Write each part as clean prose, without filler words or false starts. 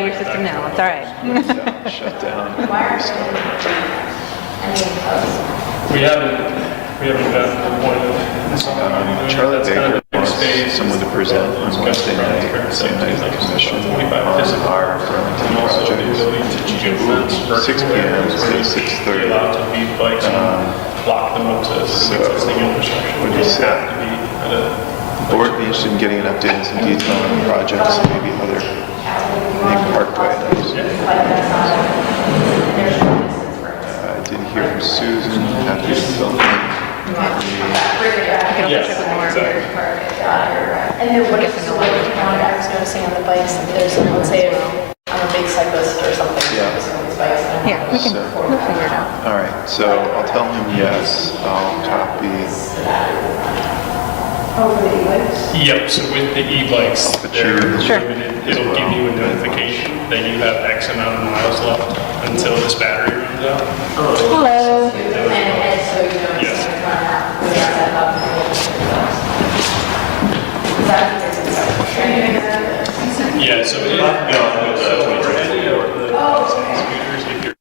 out of your system now. It's all right. Shut down. Restart. We haven't gotten to the point of Charlie that's kind Baker of a big wants space. someone to present on Wednesday night, same night as the commission on our Burlington project. 6 p.m. to 6:30. Allowed to leave bikes and lock them up to existing infrastructure. What do you say? Have to be at a The board would be interested in getting an update on some detail on the projects and maybe other, maybe Parkway. I did hear from Susan, happy to fill in. You can also check with more. And then what if the one I was noticing on the bikes, if there's, let's say, I'm a big cyclist or something, Yeah. using these bikes. Yeah, we'll figure it out. All right, so I'll tell him yes. I'll copy. Yep, so with the e-bikes, But they're you're- Sure. limited. It'll give you a notification that you have X amount of miles left until this battery runs out. Hello. And so you know, Yes. it's going to run out without that up. Yeah, so for any of the scooters, if you're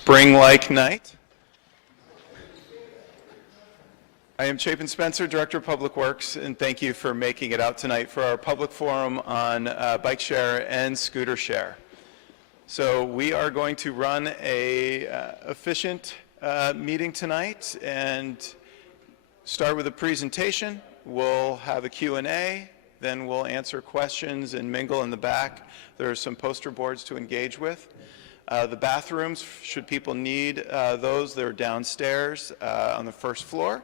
spring-like night. I am Chapin Spencer, Director of Public Works, and thank you for making it out tonight for our public forum on bike share and scooter share. So we are going to run a efficient meeting tonight and start with a presentation. We'll have a Q&A, then we'll answer questions and mingle in the back. There are some poster boards to engage with. The bathrooms, should people need those, they're downstairs on the first floor.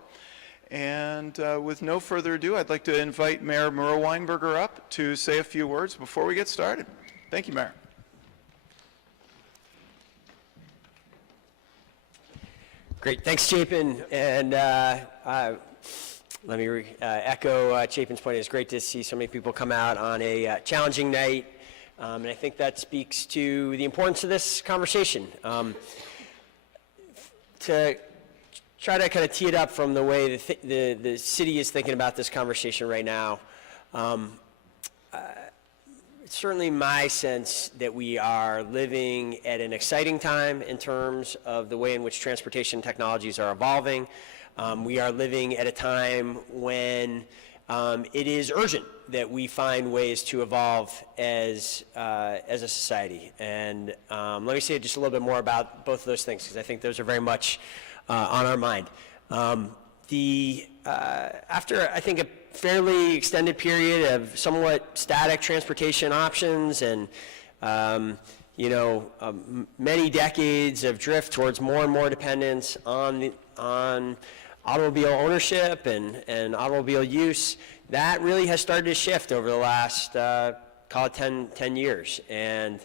And with no further ado, I'd like to invite Mayor Murrow Weinberger up to say a few words before we get started. Thank you, Mayor. Great, thanks, Chapin. And let me echo Chapin's point. It's great to see so many people come out on a challenging night. And I think that speaks to the importance of this conversation. To try to kind of tee it up from the way the city is thinking about this conversation right now, it's certainly my sense that we are living at an exciting time in terms of the way in which transportation technologies are evolving. We are living at a time when it is urgent that we find ways to evolve as a society. And let me say just a little bit more about both of those things, because I think those are very much on our mind. After, I think, a fairly extended period of somewhat static transportation options and many decades of drift towards more and more dependence on automobile ownership and automobile use, that really has started to shift over the last, call it 10 years. And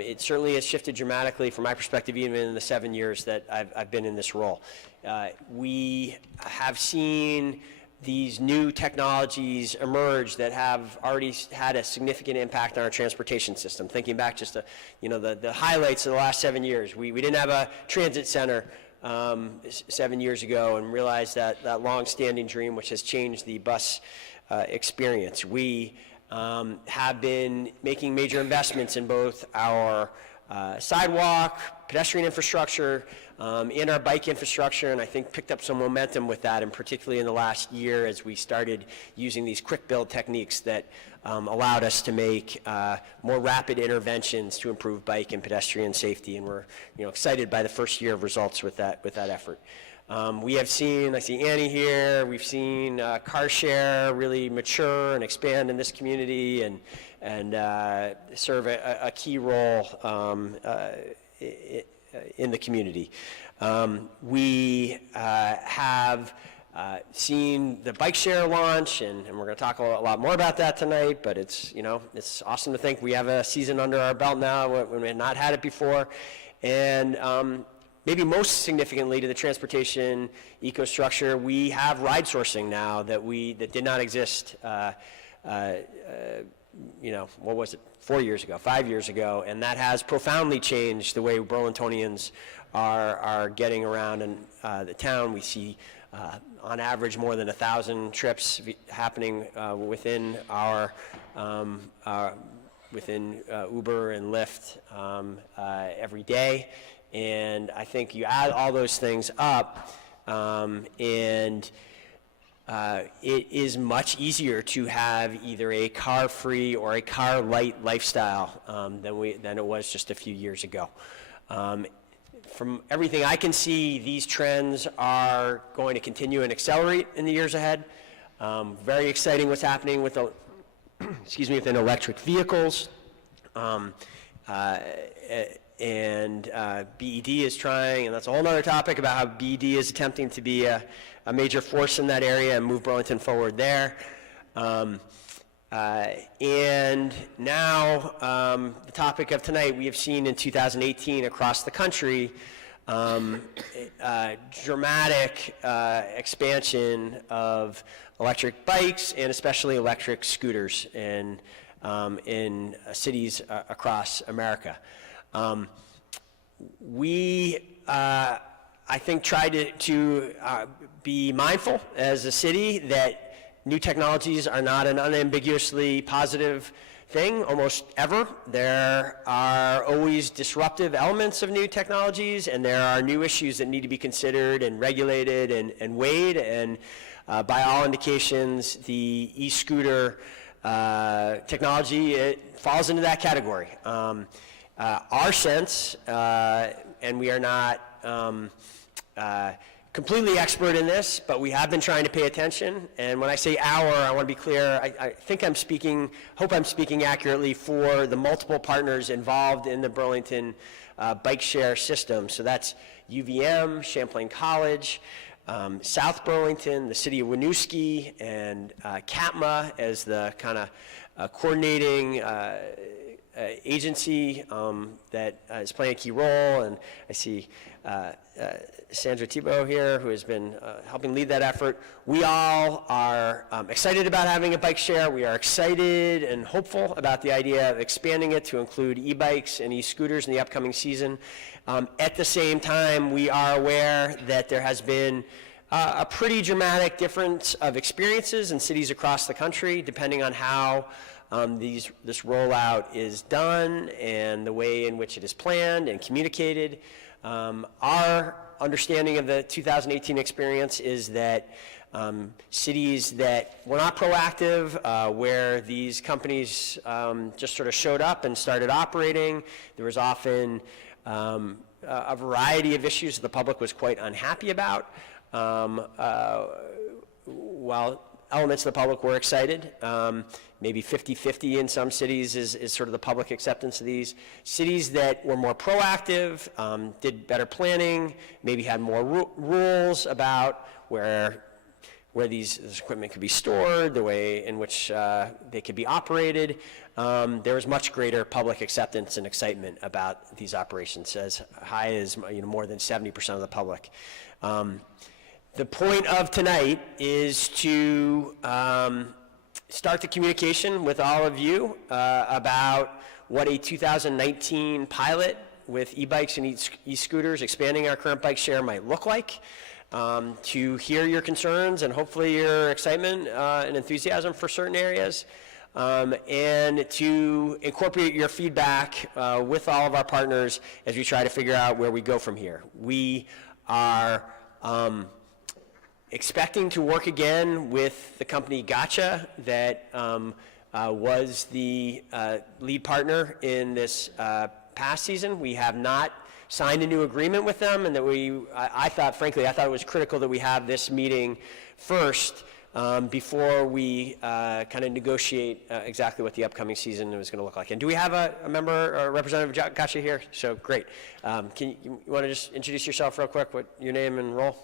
it certainly has shifted dramatically from my perspective, even in the 7 years that I've been in this role. We have seen these new technologies emerge that have already had a significant impact on our transportation system. Thinking back just to, the highlights of the last 7 years. We didn't have a transit center 7 years ago and realized that long-standing dream, which has changed the bus experience. We have been making major investments in both our sidewalk, pedestrian infrastructure, and our bike infrastructure, and I think picked up some momentum with that, and particularly in the last year as we started using these quick build techniques that allowed us to make more rapid interventions to improve bike and pedestrian safety, and we're excited by the first year of results with that effort. We have seen, I see Annie here, we've seen car share really mature and expand in this community and serve a key role in the community. We have seen the bike share launch, and we're going to talk a lot more about that tonight, but it's awesome to think we have a season under our belt now when we had not had it before. And maybe most significantly to the transportation ecostructure, we have ride sourcing now that did not exist, what was it, 4 years ago, 5 years ago, and that has profoundly changed the way Burlingtonians are getting around in the town. We see on average more than 1,000 trips happening within our within Uber and Lyft every day. And I think you add all those things up, and it is much easier to have either a car-free or a car-light lifestyle than it was just a few years ago. From everything I can see, these trends are going to continue and accelerate in the years ahead. Very exciting what's happening with within electric vehicles. And BED is trying, and that's a whole other topic about how BED is attempting to be a major force in that area and move Burlington forward there. And now, the topic of tonight, we have seen in 2018 across the country dramatic expansion of electric bikes and especially electric scooters in cities across America. We, I think, try to be mindful as a city that new technologies are not an unambiguously positive thing almost ever. There are always disruptive elements of new technologies, and there are new issues that need to be considered and regulated and weighed, and by all indications, the e-scooter technology, it falls into that category. Our sense, and we are not completely expert in this, but we have been trying to pay attention. And when I say our, I want to be clear, I think hope I'm speaking accurately for the multiple partners involved in the Burlington bike share system. So that's UVM, Champlain College, South Burlington, the city of Winooski, and CATMA as the kind of coordinating agency that is playing a key role. And I see Sandra Thibault here, who has been helping lead that effort. We all are excited about having a bike share. We are excited and hopeful about the idea of expanding it to include e-bikes and e-scooters in the upcoming season. At the same time, we are aware that there has been a pretty dramatic difference of experiences in cities across the country, depending on how this rollout is done and the way in which it is planned and communicated. Our understanding of the 2018 experience is that cities that were not proactive, where these companies just sort of showed up and started operating, there was often a variety of issues that the public was quite unhappy about. While elements of the public were excited, maybe 50-50 in some cities is sort of the public acceptance of these. Cities that were more proactive, did better planning, maybe had more rules about where this equipment could be stored, the way in which they could be operated. There was much greater public acceptance and excitement about these operations, as high as more than 70% of the public. The point of tonight is to start the communication with all of you about what a 2019 pilot with e-bikes and e-scooters, expanding our current bike share, might look like, to hear your concerns and hopefully your excitement and enthusiasm for certain areas, and to incorporate your feedback with all of our partners as we try to figure out where we go from here. We are expecting to work again with the company Gotcha that was the lead partner in this past season. We have not signed a new agreement with them, and that I thought it was critical that we have this meeting first before we kind of negotiate exactly what the upcoming season was going to look like. And do we have a member or representative of Gotcha here? So great. You want to just introduce yourself real quick, what your name and role?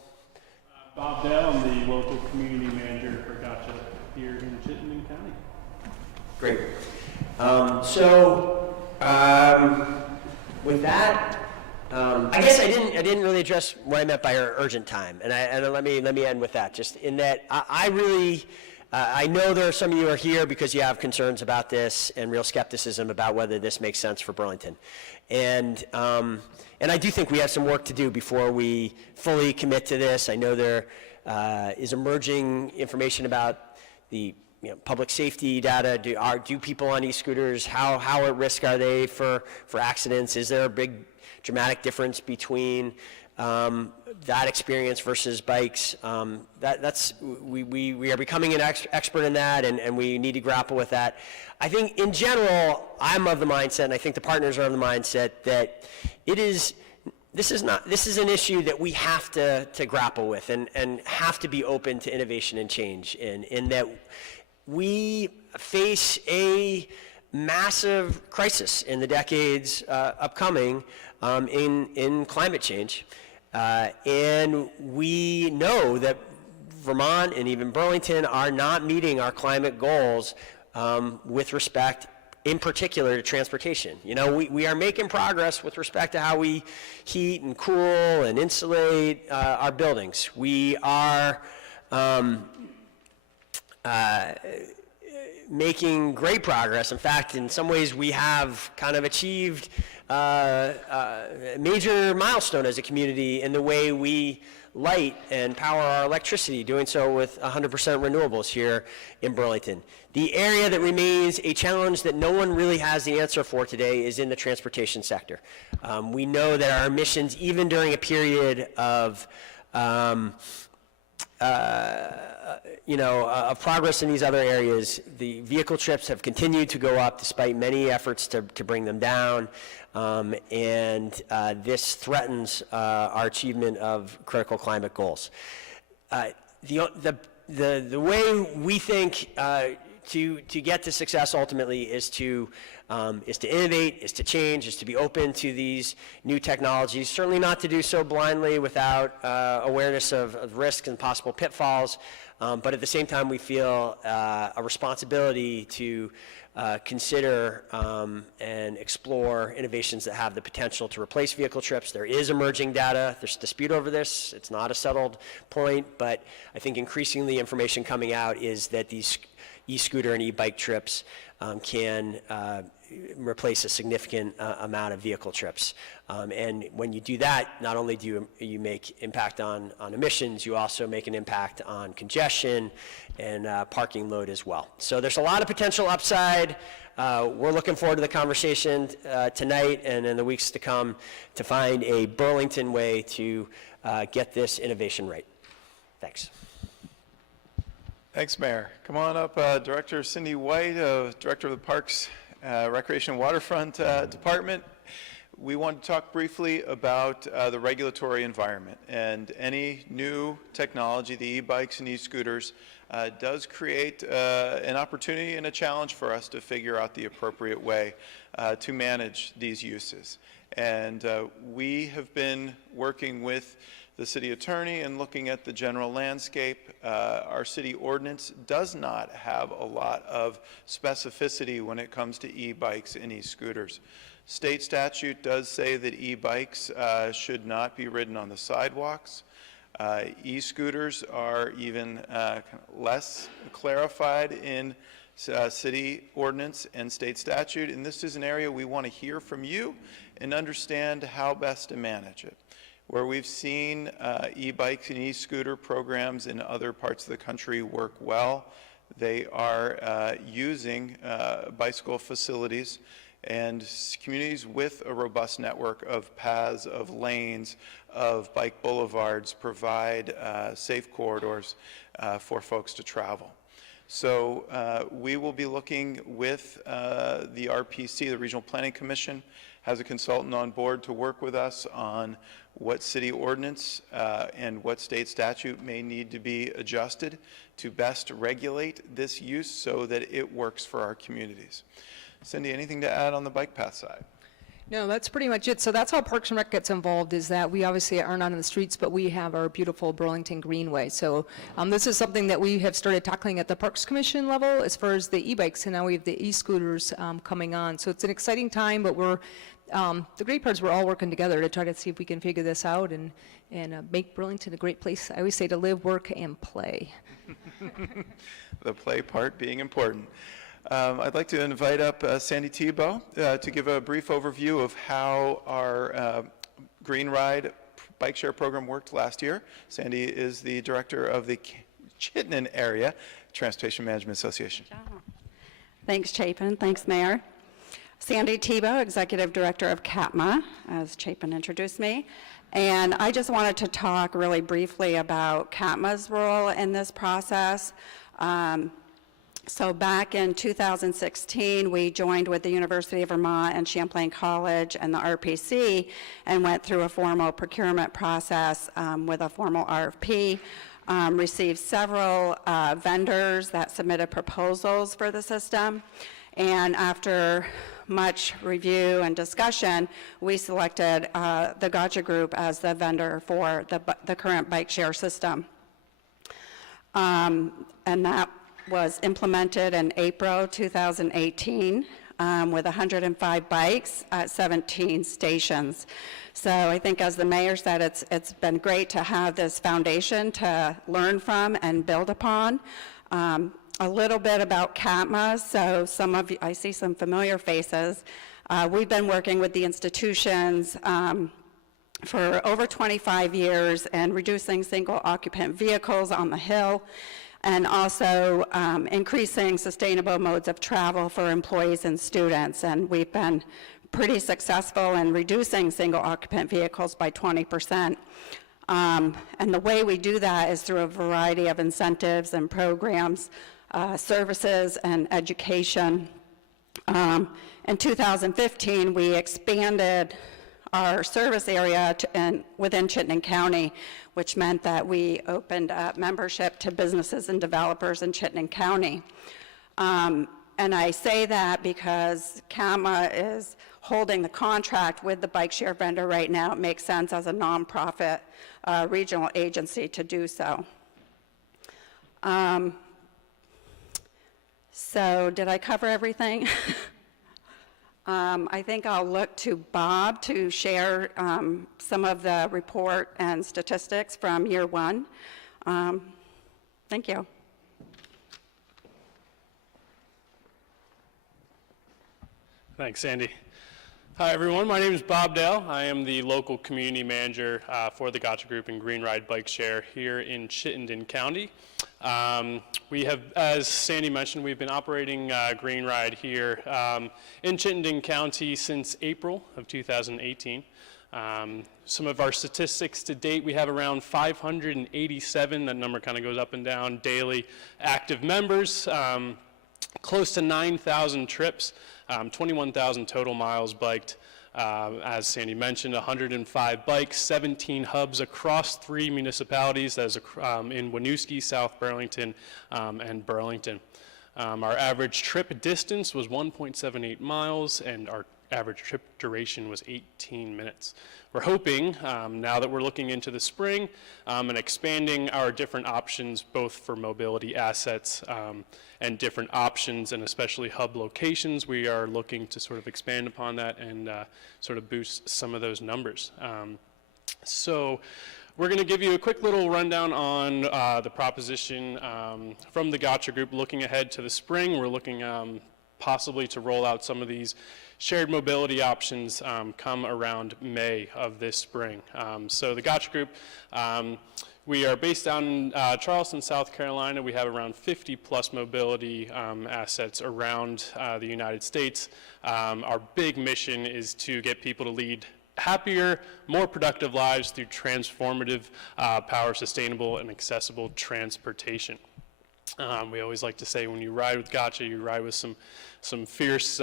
Bob Dell, I'm the local community manager for Gotcha here in Chittenden County. Great. With that, I guess I didn't really address what I meant by urgent time, and let me end with that. Just in that, I know there are some of you are here because you have concerns about this and real skepticism about whether this makes sense for Burlington, and I do think we have some work to do before we fully commit to this. I know there is emerging information about the public safety data. Do people on e-scooters, how at risk are they for accidents? Is there a big dramatic difference between that experience versus bikes? We are becoming an expert in that, and we need to grapple with that. I think in general, I'm of the mindset, and I think the partners are of the mindset, that this is an issue that we have to grapple with and have to be open to innovation and change in that we face a massive crisis in the decades upcoming in climate change. And we know that Vermont and even Burlington are not meeting our climate goals with respect, in particular, to transportation. We are making progress with respect to how we heat and cool and insulate our buildings. We are making great progress. In fact, in some ways, we have kind of achieved a major milestone as a community in the way we light and power our electricity, doing so with 100% renewables here in Burlington. The area that remains a challenge that no one really has the answer for today is in the transportation sector. We know that our emissions, even during a period of of progress in these other areas, the vehicle trips have continued to go up despite many efforts to bring them down, and this threatens our achievement of critical climate goals. The way we think to get to success ultimately is to innovate, is to change, is to be open to these new technologies, certainly not to do so blindly without awareness of risks and possible pitfalls, but at the same time we feel a responsibility to consider and explore innovations that have the potential to replace vehicle trips. There is emerging data. There's dispute over this. It's not a settled point, but I think increasingly information coming out is that these e-scooter and e-bike trips can replace a significant amount of vehicle trips. And when you do that, not only do you make impact on emissions, you also make an impact on congestion and parking load as well. So there's a lot of potential upside. We're looking forward to the conversation tonight and in the weeks to come to find a Burlington way to get this innovation right. Thanks. Thanks, Mayor. Come on up, Director Cindy White, Director of the Parks, Recreation and Waterfront Department. We want to talk briefly about the regulatory environment, and any new technology, the e-bikes and e-scooters, does create an opportunity and a challenge for us to figure out the appropriate way to manage these uses. And we have been working with the city attorney and looking at the general landscape. Our city ordinance does not have a lot of specificity when it comes to e-bikes and e-scooters. State statute does say that e-bikes should not be ridden on the sidewalks. E-scooters are even less clarified in city ordinance and state statute, and this is an area we want to hear from you and understand how best to manage it. Where we've seen e-bikes and e-scooter programs in other parts of the country work well, they are using bicycle facilities, and communities with a robust network of paths, of lanes, of bike boulevards provide safe corridors for folks to travel. So we will be looking with the RPC, the Regional Planning Commission, has a consultant on board to work with us on what city ordinance and what state statute may need to be adjusted to best regulate this use so that it works for our communities. Cindy, anything to add on the bike path side? No, that's pretty much it. So that's how Parks and Rec gets involved, is that we obviously aren't on the streets, but we have our beautiful Burlington Greenway. So this is something that we have started tackling at the Parks Commission level as far as the e-bikes, and now we have the e-scooters coming on. So it's an exciting time, but we're, the great part is we're all working together to try to see if we can figure this out and make Burlington a great place. I always say to live, work, and play. The play part being important. I'd like to invite up Sandy Tebow to give a brief overview of how our Greenride bike share program worked last year. Sandy is the director of the Chittenden Area Transportation Management Association. Thanks, Chapin. Thanks, Mayor. Sandy Tebow, Executive Director of CATMA, as Chapin introduced me. And I just wanted to talk really briefly about CATMA's role in this process. So back in 2016, we joined with the University of Vermont and Champlain College and the RPC and went through a formal procurement process with a formal RFP, received several vendors that submitted proposals for the system. And after much review and discussion, we selected the Gotcha Group as the vendor for the current bike share system. And that was implemented in April 2018 with 105 bikes at 17 stations. So I think, as the mayor said, it's been great to have this foundation to learn from and build upon. A little bit about CATMA, so some of you, I see some familiar faces. We've been working with the institutions for over 25 years and reducing single occupant vehicles on the Hill, and also increasing sustainable modes of travel for employees and students. And we've been pretty successful in reducing single occupant vehicles by 20%. And the way we do that is through a variety of incentives and programs, services and education. In 2015, we expanded our service area within Chittenden County, which meant that we opened up membership to businesses and developers in Chittenden County. And I say that because CATMA is holding the contract with the bike share vendor right now. It makes sense as a nonprofit regional agency to do so. So did I cover everything? I think I'll look to Bob to share some of the report and statistics from year one. Thank you. Thanks, Sandy. Hi, everyone. My name is Bob Dale. I am the local community manager for the Gotcha Group and Greenride Bike Share here in Chittenden County. We have, as Sandy mentioned, we've been operating Greenride here in Chittenden County since April of 2018. Some of our statistics to date, we have around 587, that number kind of goes up and down, daily active members, close to 9,000 trips, 21,000 total miles biked. As Sandy mentioned, 105 bikes, 17 hubs across 3 municipalities, that is in Winooski, South Burlington, and Burlington. Our average trip distance was 1.78 miles, and our average trip duration was 18 minutes. We're hoping, now that we're looking into the spring and expanding our different options, both for mobility assets and different options, and especially hub locations, we are looking to sort of expand upon that and sort of boost some of those numbers. So we're going to give you a quick little rundown on the proposition from the Gotcha Group. Looking ahead to the spring, we're looking possibly to roll out some of these shared mobility options come around May of this spring. So the Gotcha Group, we are based down in Charleston, South Carolina. We have around 50 plus mobility assets around the United States. Our big mission is to get people to lead happier, more productive lives through transformative, power, sustainable, and accessible transportation. We always like to say when you ride with Gotcha, you ride with some fierce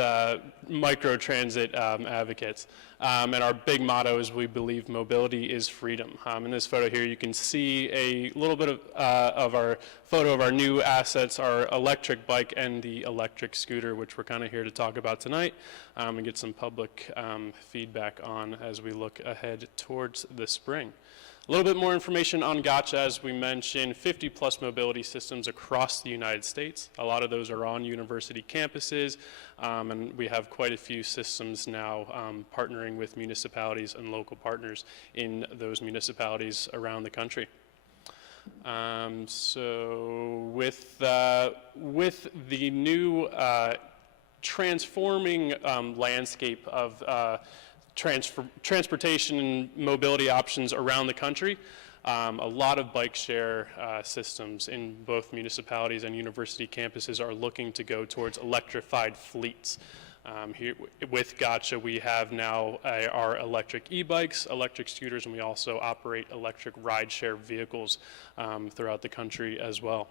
micro-transit advocates. And our big motto is we believe mobility is freedom. In this photo here, you can see a little bit of our photo of our new assets, our electric bike and the electric scooter, which we're kind of here to talk about tonight and get some public feedback on as we look ahead towards the spring. A little bit more information on Gotcha, as we mentioned, 50 plus mobility systems across the United States. A lot of those are on university campuses, and we have quite a few systems now partnering with municipalities and local partners in those municipalities around the country. So with the new transforming landscape of transportation and mobility options around the country, a lot of bike share systems in both municipalities and university campuses are looking to go towards electrified fleets. Here with Gotcha, we have now our electric e-bikes, electric scooters, and we also operate electric ride-share vehicles throughout the country as well.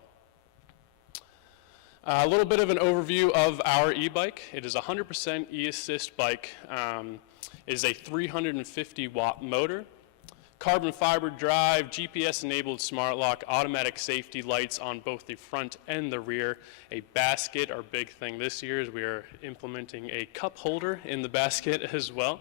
A little bit of an overview of our e-bike. It is a 100% e-assist bike. It is a 350 watt motor, carbon fiber drive, GPS enabled smart lock, automatic safety lights on both the front and the rear, a basket. Our big thing this year is we are implementing a cup holder in the basket as well.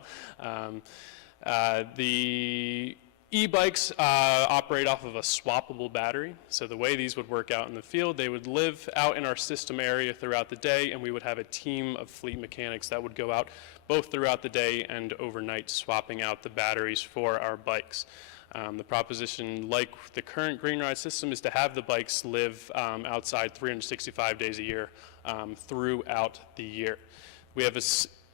The e-bikes operate off of a swappable battery. So the way these would work out in the field, they would live out in our system area throughout the day, and we would have a team of fleet mechanics that would go out both throughout the day and overnight, swapping out the batteries for our bikes. The proposition, like the current Greenride system, is to have the bikes live outside 365 days a year throughout the year. We have a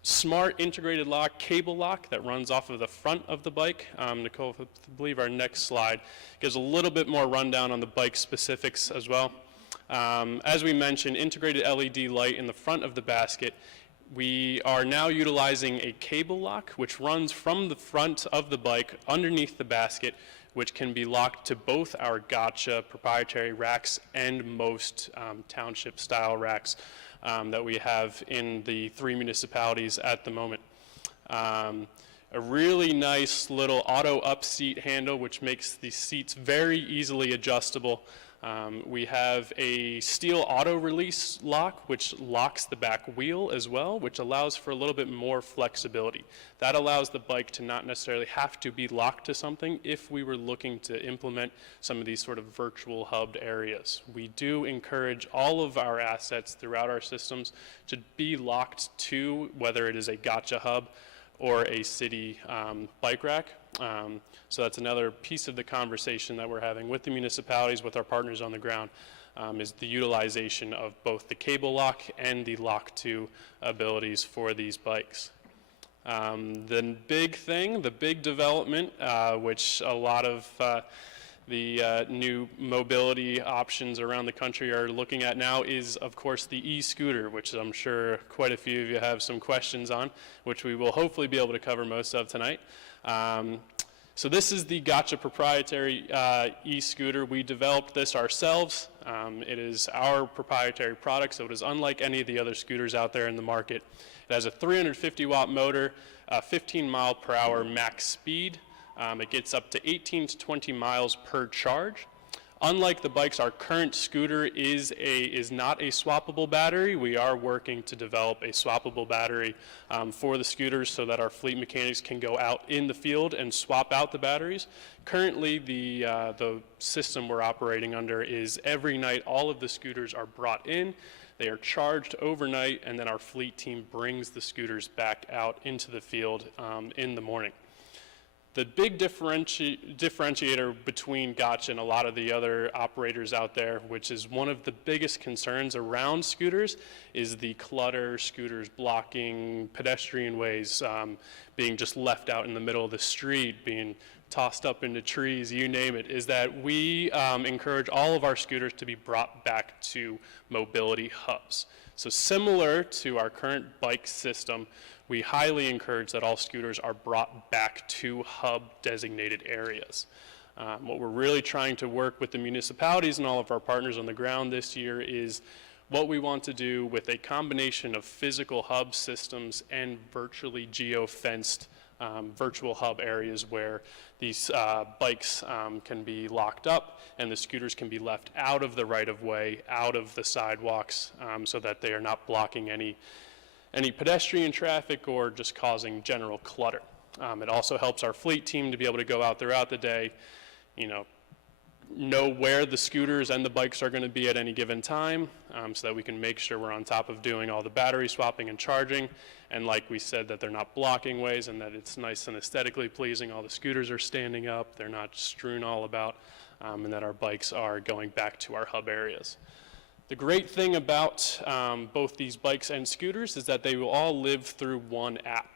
smart integrated lock, cable lock, that runs off of the front of the bike. Nicole, I believe our next slide gives a little bit more rundown on the bike specifics as well. As we mentioned, integrated LED light in the front of the basket. We are now utilizing a cable lock, which runs from the front of the bike underneath the basket, which can be locked to both our Gotcha proprietary racks and most township-style racks that we have in the 3 municipalities at the moment. A really nice little auto up seat handle, which makes the seats very easily adjustable. We have a steel auto release lock, which locks the back wheel as well, which allows for a little bit more flexibility. That allows the bike to not necessarily have to be locked to something if we were looking to implement some of these sort of virtual hubbed areas. We do encourage all of our assets throughout our systems to be locked to whether it is a Gotcha hub or a city bike rack. So that's another piece of the conversation that we're having with the municipalities, with our partners on the ground, is the utilization of both the cable lock and the lock-to abilities for these bikes. The big thing, the big development, which a lot of the new mobility options around the country are looking at now, is of course the e-scooter, which I'm sure quite a few of you have some questions on, which we will hopefully be able to cover most of tonight. So this is the Gotcha proprietary e-scooter. We developed this ourselves. It is our proprietary product, so it is unlike any of the other scooters out there in the market. It has a 350 watt motor, 15 mile per hour max speed. It gets up to 18 to 20 miles per charge. Unlike the bikes, our current scooter is not a swappable battery. We are working to develop a swappable battery for the scooters so that our fleet mechanics can go out in the field and swap out the batteries. Currently, the system we're operating under is every night all of the scooters are brought in, they are charged overnight, and then our fleet team brings the scooters back out into the field in the morning. The big differentiator between Gotcha and a lot of the other operators out there, which is one of the biggest concerns around scooters, is the clutter, scooters blocking pedestrian ways, being just left out in the middle of the street, being tossed up into trees, you name it, is that we encourage all of our scooters to be brought back to mobility hubs. So similar to our current bike system, we highly encourage that all scooters are brought back to hub designated areas. What we're really trying to work with the municipalities and all of our partners on the ground this year is what we want to do with a combination of physical hub systems and virtually geo-fenced virtual hub areas where these bikes can be locked up and the scooters can be left out of the right-of-way, out of the sidewalks, so that they are not blocking any pedestrian traffic or just causing general clutter. It also helps our fleet team to be able to go out throughout the day, know where the scooters and the bikes are going to be at any given time, so that we can make sure we're on top of doing all the battery swapping and charging, and like we said, that they're not blocking ways and that it's nice and aesthetically pleasing. All the scooters are standing up, they're not strewn all about, and that our bikes are going back to our hub areas. The great thing about both these bikes and scooters is that they will all live through one app.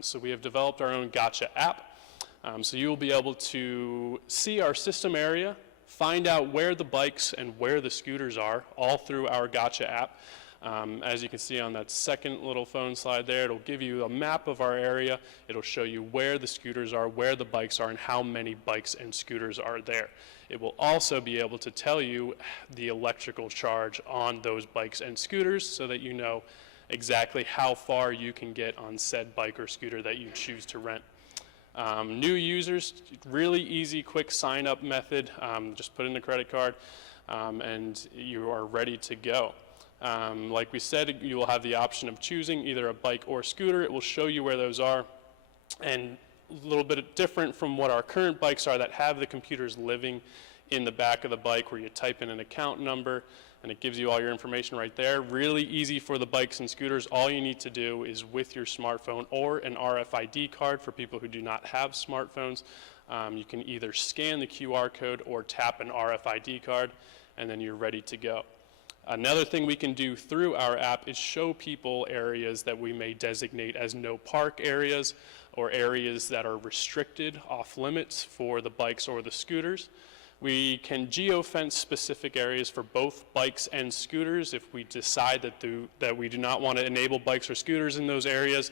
So we have developed our own Gotcha app. So you will be able to see our system area, find out where the bikes and where the scooters are, all through our Gotcha app. As you can see on that second little phone slide there, it'll give you a map of our area. It'll show you where the scooters are, where the bikes are, and how many bikes and scooters are there. It will also be able to tell you the electrical charge on those bikes and scooters so that you know exactly how far you can get on said bike or scooter that you choose to rent. New users, really easy, quick sign-up method. Just put in a credit card and you are ready to go. Like we said, you will have the option of choosing either a bike or scooter. It will show you where those are. And a little bit different from what our current bikes are that have the computers living in the back of the bike where you type in an account number and it gives you all your information right there. Really easy for the bikes and scooters. All you need to do is with your smartphone or an RFID card for people who do not have smartphones, You can either scan the QR code or tap an RFID card, and then you're ready to go. Another thing we can do through our app is show people areas that we may designate as no park areas, or areas that are restricted off limits for the bikes or the scooters. We can geofence specific areas for both bikes and scooters. If we decide that we do not want to enable bikes or scooters in those areas,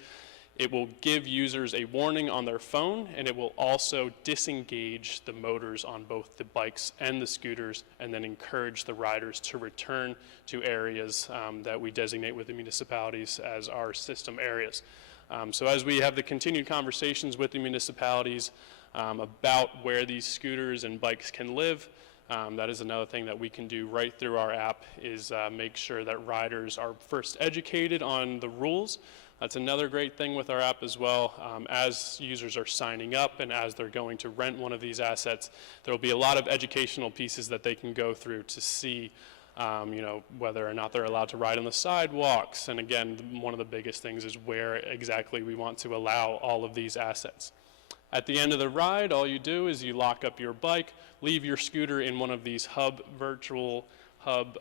it will give users a warning on their phone, and it will also disengage the motors on both the bikes and the scooters, and then encourage the riders to return to areas that we designate with the municipalities as our system areas. So as we have the continued conversations with the municipalities about where these scooters and bikes can live, that is another thing that we can do right through our app, is make sure that riders are first educated on the rules. That's another great thing with our app as well. As users are signing up and as they're going to rent one of these assets, there will be a lot of educational pieces that they can go through to see whether or not they're allowed to ride on the sidewalks. And again, one of the biggest things is where exactly we want to allow all of these assets. At the end of the ride, all you do is you lock up your bike, leave your scooter in one of these virtual hub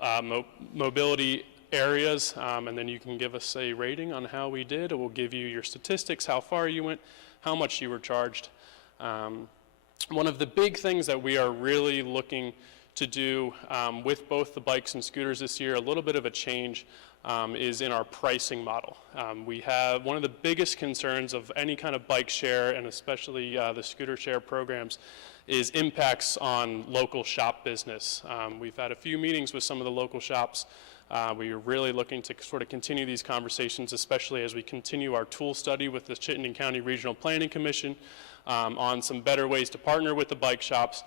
mobility areas, and then you can give us a rating on how we did. It will give you your statistics, how far you went, how much you were charged. One of the big things that we are really looking to do with both the bikes and scooters this year, a little bit of a change, is in our pricing model. We have one of the biggest concerns of any kind of bike share, and especially the scooter share programs, is impacts on local shop business. We've had a few meetings with some of the local shops. We are really looking to sort of continue these conversations, especially as we continue our tool study with the Chittenden County Regional Planning Commission on some better ways to partner with the bike shops.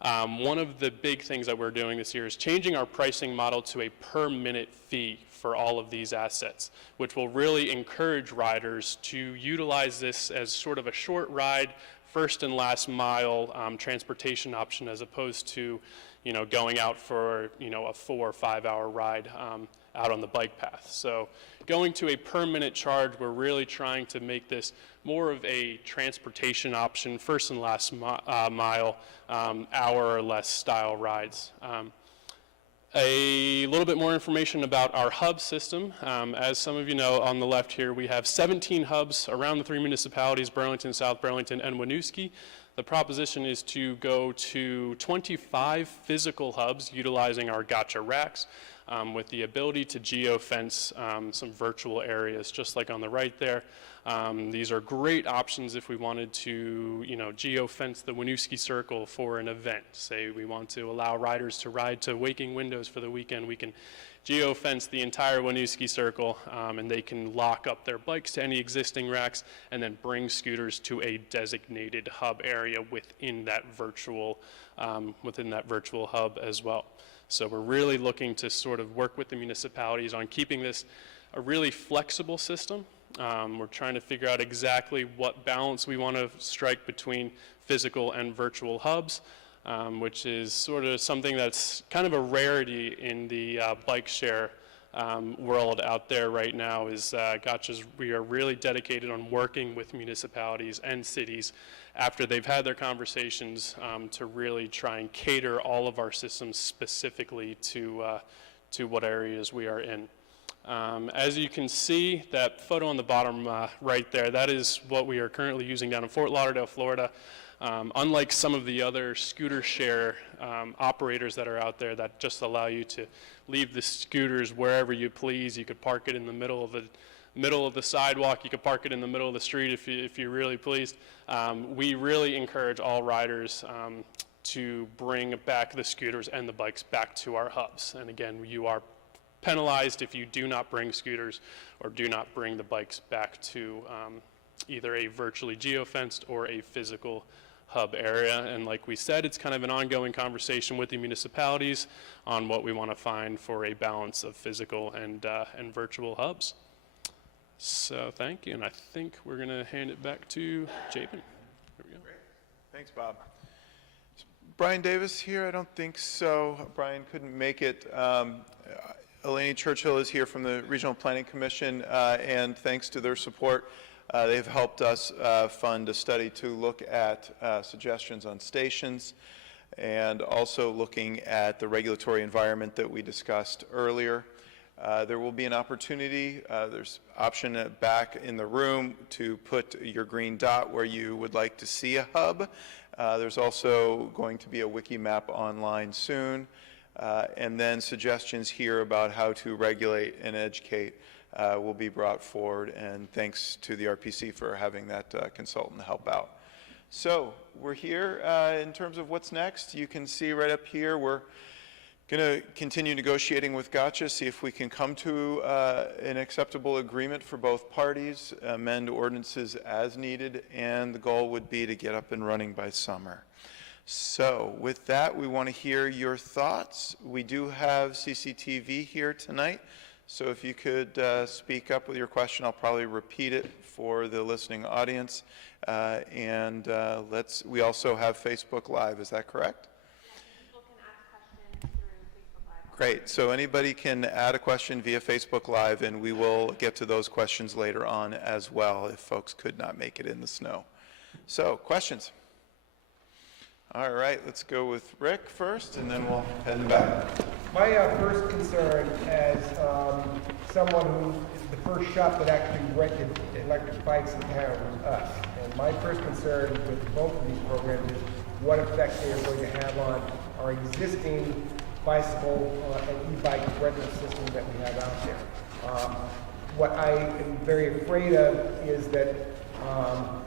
One of the big things that we're doing this year is changing our pricing model to a per minute fee for all of these assets, which will really encourage riders to utilize this as sort of a short ride, first and last mile transportation option, as opposed to going out for a 4 or 5 hour ride out on the bike path. So going to a per minute charge, we're really trying to make this more of a transportation option, first and last mile, hour or less style rides. A little bit more information about our hub system. As some of you know, on the left here, we have 17 hubs around the 3 municipalities, Burlington, South Burlington, and Winooski. The proposition is to go to 25 physical hubs utilizing our gotcha racks, with the ability to geofence some virtual areas, just like on the right there. These are great options if we wanted to, geofence the Winooski Circle for an event. Say we want to allow riders to ride to Waking Windows for the weekend, we can geofence the entire Winooski Circle, and they can lock up their bikes to any existing racks and then bring scooters to a designated hub area within that virtual hub as well. So we're really looking to sort of work with the municipalities on keeping this a really flexible system. We're trying to figure out exactly what balance we want to strike between physical and virtual hubs, which is sort of something that's kind of a rarity in the bike share world out there right now. Is gotchas, we are really dedicated on working with municipalities and cities after they've had their conversations to really try and cater all of our systems specifically to what areas we are in. As you can see, that photo on the bottom right there, that is what we are currently using down in Fort Lauderdale, Florida. Unlike some of the other scooter share operators that are out there that just allow you to leave the scooters wherever you please, you could park it in the middle of the sidewalk, you could park it in the middle of the street if you're really pleased. We really encourage all riders to bring back the scooters and the bikes back to our hubs. And again, you are penalized if you do not bring scooters or do not bring the bikes back to either a virtually geofenced or a physical hub area. And like we said, it's kind of an ongoing conversation with the municipalities on what we want to find for a balance of physical and virtual hubs. So thank you, and I think we're going to hand it back to Chapin. There we go. Great. Thanks, Bob. Is Brian Davis here? I don't think so. Brian couldn't make it. Elaine Churchill is here from the Regional Planning Commission, and thanks to their support, They've helped us fund a study to look at suggestions on stations and also looking at the regulatory environment that we discussed earlier. There will be an opportunity, there's option back in the room to put your green dot where you would like to see a hub. There's also going to be a wiki map online soon, and then suggestions here about how to regulate and educate will be brought forward, and thanks to the RPC for having that consultant help out. So we're here in terms of what's next. You can see right up here we're going to continue negotiating with Gotcha, see if we can come to an acceptable agreement for both parties, amend ordinances as needed, and the goal would be to get up and running by summer. So with that, we want to hear your thoughts. We do have CCTV here tonight, so if you could speak up with your question, I'll probably repeat it for the listening audience. We also have Facebook Live, is that correct? Great. So anybody can add a question via Facebook Live, and we will get to those questions later on as well if folks could not make it in the snow. So, questions? All right, let's go with Rick first, and then we'll head back. My first concern as someone who is the first shop that actually rented electric bikes in town was us. And my first concern with both of these programs is what effect they are going to have on our existing bicycle and e-bike rental system that we have out there. What I am very afraid of is that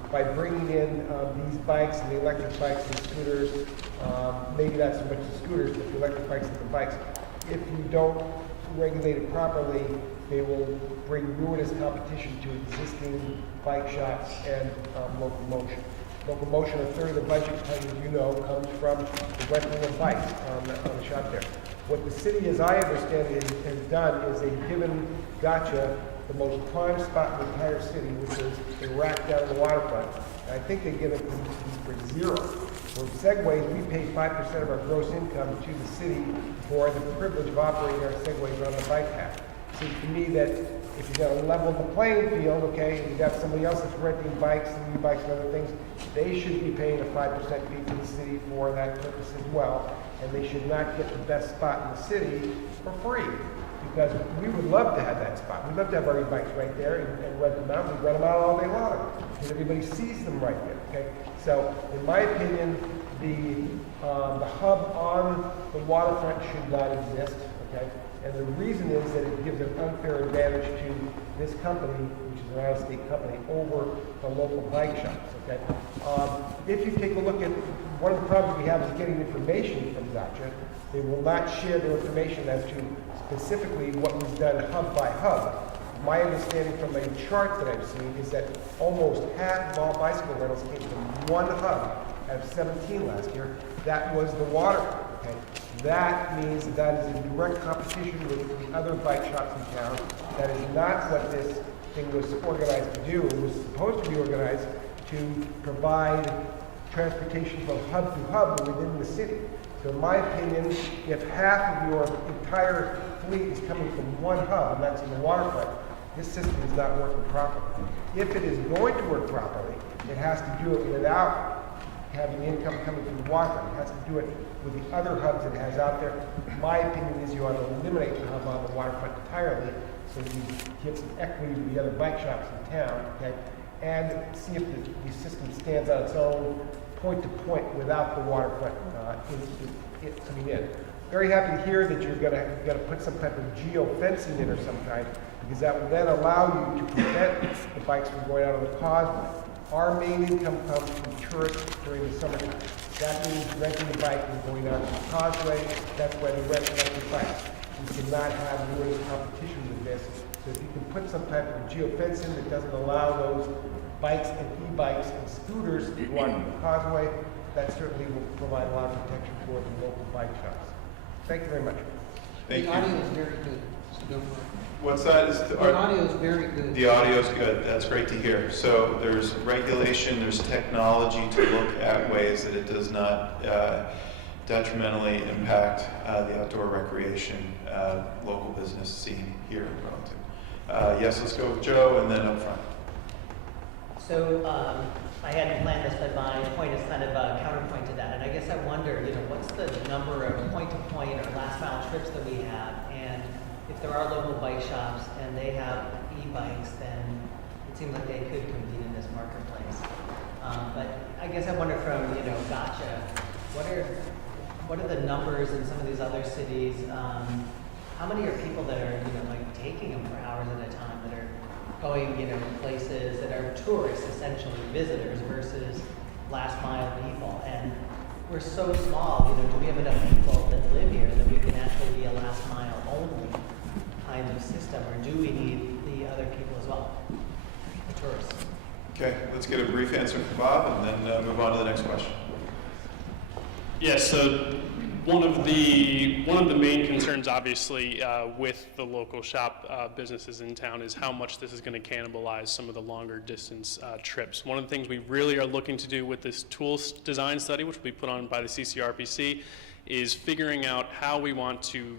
by bringing in these bikes and the electric bikes and scooters, maybe not so much the scooters, but the electric bikes and the bikes, if you don't regulate it properly, they will bring ruinous competition to existing bike shops and locomotion. Locomotion, a third of the budget, as you know, comes from the renting of bikes on the shop there. What the city, as I understand it, has done is they've given Gotcha the most prime spot in the entire city, which is the rack down the waterfront. And I think they give it for zero. For Segways, we pay 5% of our gross income to the city for the privilege of operating our Segways on the bike path. It seems to me that if you're going to level the playing field, okay, and you got somebody else that's renting bikes and e-bikes and other things, they should be paying a 5% fee to the city for that purpose as well. And they should not get the best spot in the city for free. Because we would love to have that spot. We'd love to have our e-bikes right there and rent them out. We rent them out all day long because everybody sees them right there. Okay. So, in my opinion, the hub on the waterfront should not exist. Okay. And the reason is that it gives an unfair advantage to this company, which is an out-of-state company, over the local bike shops. Okay. If you take a look at one of the problems we have is getting information from Gotcha. They will not share their information as to specifically what was done hub by hub. My understanding from a chart that I've seen is that almost half of all bicycle rentals came from one hub out of 17 last year. That was the waterfront. Okay? That means that is in direct competition with the other bike shops in town. That is not what this thing was organized to do. It was supposed to be organized to provide transportation from hub to hub within the city. So in my opinion, if half of your entire fleet is coming from one hub, and that's in the waterfront, this system is not working properly. If it is going to work properly, it has to do it without having income coming from the waterfront. It has to do it with the other hubs it has out there. My opinion is you ought to eliminate the hub on the waterfront entirely so that you give some equity to the other bike shops in town, okay? And see if the system stands on its own point to point without the waterfront coming in. Very happy to hear that you're going to put some type of geo-fencing in or some kind, because that will then allow you to prevent the bikes from going out on the causeway. Our main income comes from tourists during the summertime. That means renting a bike and going out to the causeway. That's why they rent electric bikes. We cannot have ruinous competition with this. So if you can put some type of geo-fencing that doesn't allow those bikes and e-bikes and scooters to go out to the causeway, that certainly will provide a lot of protection for the local bike shops. Thank you very much. Thank you. The audio is very good. So don't worry. What's that? The audio is very good. The audio is good. That's great to hear. So there's regulation, there's technology to look at ways that it does not detrimentally impact the outdoor recreation local business scene here in Burlington. Yes, let's go with Joe and then up front. So I hadn't planned this, but my point is kind of a counterpoint to that. And I guess I wonder, what's the number of point-to-point or last-mile trips that we have? And if there are local bike shops and they have e-bikes, then it seems like they could compete in this marketplace. But I guess I wonder from, Gotcha, what are the numbers in some of these other cities? How many are people that are, taking them for hours at a time, that are going, places that are tourists, essentially visitors, versus last mile people? And we're so small, do we have enough people that live here that we can actually be a last mile only kind of system, or do we need the other people as well, the tourists? Okay, let's get a brief answer from Bob and then move on to the next question. Yes, so one of the main concerns, obviously, with the local shop businesses in town is how much this is going to cannibalize some of the longer distance trips. One of the things we really are looking to do with this tool design study, which will be put on by the CCRPC, is figuring out how we want to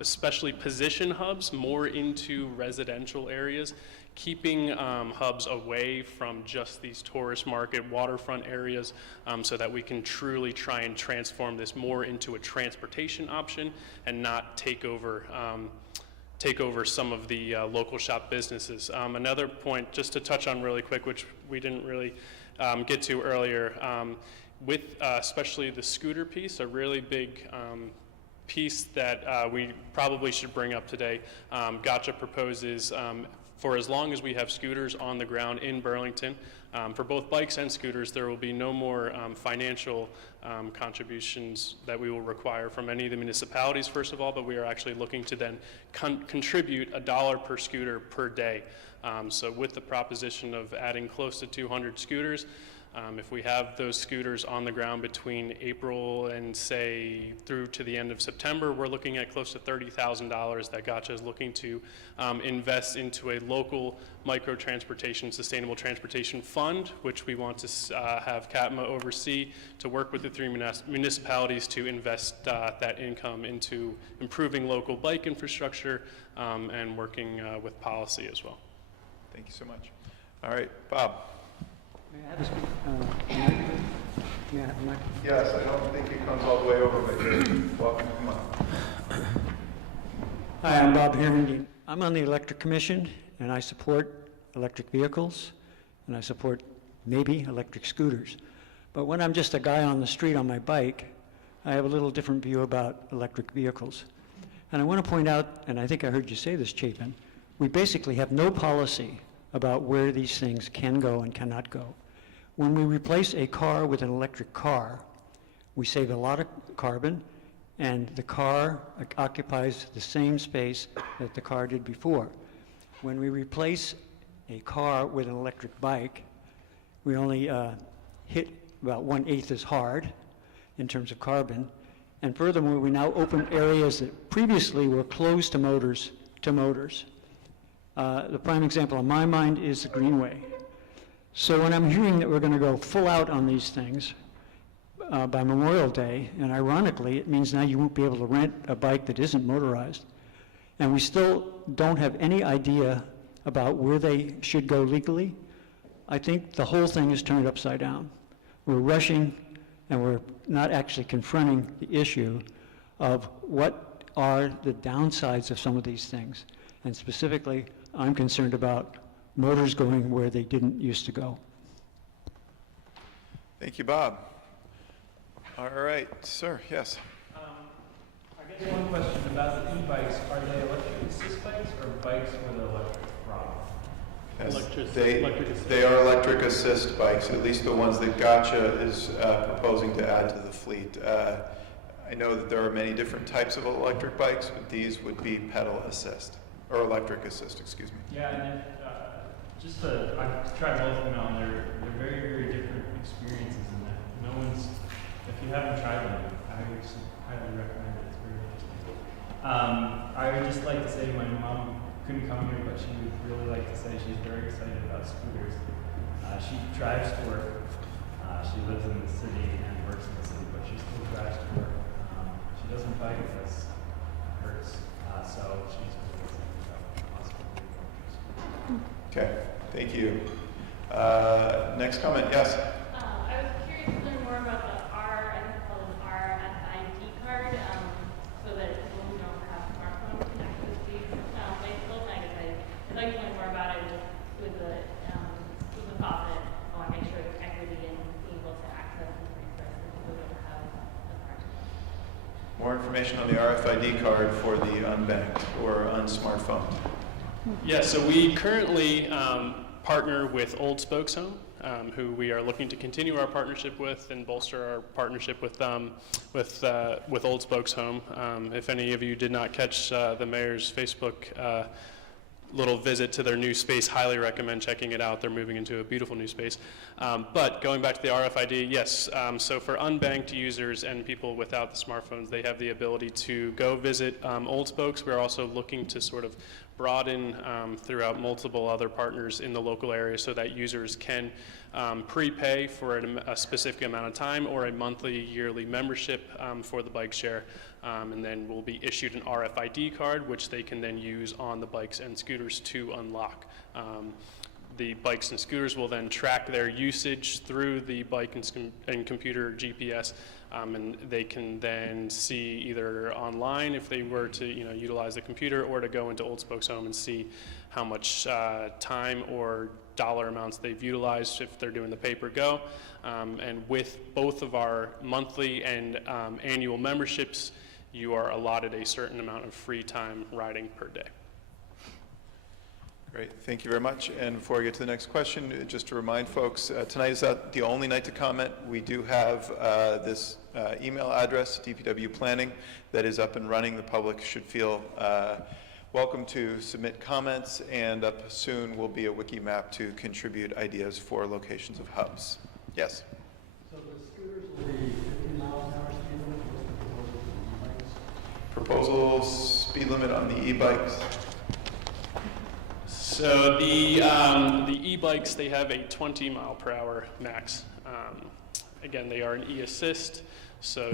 especially position hubs more into residential areas, keeping hubs away from just these tourist market waterfront areas, so that we can truly try and transform this more into a transportation option and not take over some of the local shop businesses. Another point just to touch on really quick, which we didn't really get to earlier, with especially the scooter piece, a really big piece that we probably should bring up today. Gotcha proposes for as long as we have scooters on the ground in Burlington, for both bikes and scooters, there will be no more financial contributions that we will require from any of the municipalities, first of all, but we are actually looking to then contribute $1 per scooter per day. So with the proposition of adding close to 200 scooters, if we have those scooters on the ground between April and say through to the end of September, we're looking at close to $30,000 that Gotcha is looking to invest into a local micro-transportation, sustainable transportation fund, which we want to have CATMA oversee to work with the 3 municipalities to invest that income into improving local bike infrastructure and working with policy as well. Thank you so much. All right, Bob. May I have a speak? May I have a mic? Yes, I don't think it comes all the way over, but you're welcome to come on. Hi, I'm Bob Herring. I'm on the Electric Commission, and I support electric vehicles, and I support maybe electric scooters. But when I'm just a guy on the street on my bike, I have a little different view about electric vehicles. And I want to point out, and I think I heard you say this, Chapin, we basically have no policy about where these things can go and cannot go. When we replace a car with an electric car, we save a lot of carbon, and the car occupies the same space that the car did before. When we replace a car with an electric bike, we only hit about 1/8 as hard in terms of carbon. And furthermore, we now open areas that previously were closed to motors. The prime example in my mind is the Greenway. So when I'm hearing that we're going to go full out on these things by Memorial Day, and ironically, it means now you won't be able to rent a bike that isn't motorized, and we still don't have any idea about where they should go legally, I think the whole thing is turned upside down. We're rushing, and we're not actually confronting the issue of what are the downsides of some of these things. And specifically, I'm concerned about motors going where they didn't used to go. Thank you, Bob. All right, sir, yes. I guess one question about the e-bikes, are they electric assist bikes or bikes with an electric throttle? Yes, they are electric assist bikes, at least the ones that Gotcha is proposing to add to the fleet. I know that there are many different types of electric bikes, but these would be pedal assist, or electric assist, excuse me. Yeah, and then I've tried both of them out, and they're very, very different experiences in that. If you haven't tried them, I would highly recommend it. It's very interesting. I would just like to say my mom couldn't come here, but she would really like to say she's very excited about scooters. She drives to work. She lives in the city and works in the city, but she still drives to work. She doesn't bike because it hurts, so she's really excited about the possibility of electric scooters. Okay, thank you. Next comment, yes. I was curious to learn more about the I think it's called an RFID card, so that people who don't have smartphones can access these bicycles. I guess I'd like to learn more about it with the profit. I want to make sure it's equity and being able to access and express for people who don't have a smartphone. More information on the RFID card for the unbanked or unsmartphone. Yeah, so we currently partner with Old Spokes Home, who we are looking to continue our partnership with and bolster our partnership with Old Spokes Home. If any of you did not catch the mayor's Facebook little visit to their new space, highly recommend checking it out. They're moving into a beautiful new space. But going back to the RFID, yes, so for unbanked users and people without the smartphones, they have the ability to go visit Old Spokes. We're also looking to sort of broaden throughout multiple other partners in the local area so that users can prepay for a specific amount of time or a monthly, yearly membership for the bike share. And then will be issued an RFID card, which they can then use on the bikes and scooters to unlock. The bikes and scooters will then track their usage through the bike and computer GPS, and they can then see either online if they were to utilize the computer, or to go into Old Spokes Home and see how much time or dollar amounts they've utilized if they're doing the pay-per-go. And with both of our monthly and annual memberships, you are allotted a certain amount of free time riding per day. Great, thank you very much. And before I get to the next question, just to remind folks, tonight is not the only night to comment. We do have this email address, DPW Planning, that is up and running. The public should feel welcome to submit comments, and up soon will be a wiki map to contribute ideas for locations of hubs. Yes? So the scooters will be 50 miles an hour speed limit? Proposal speed limit on the e-bikes? So the e-bikes, they have a 20 mile per hour max. Again, they are an e-assist, so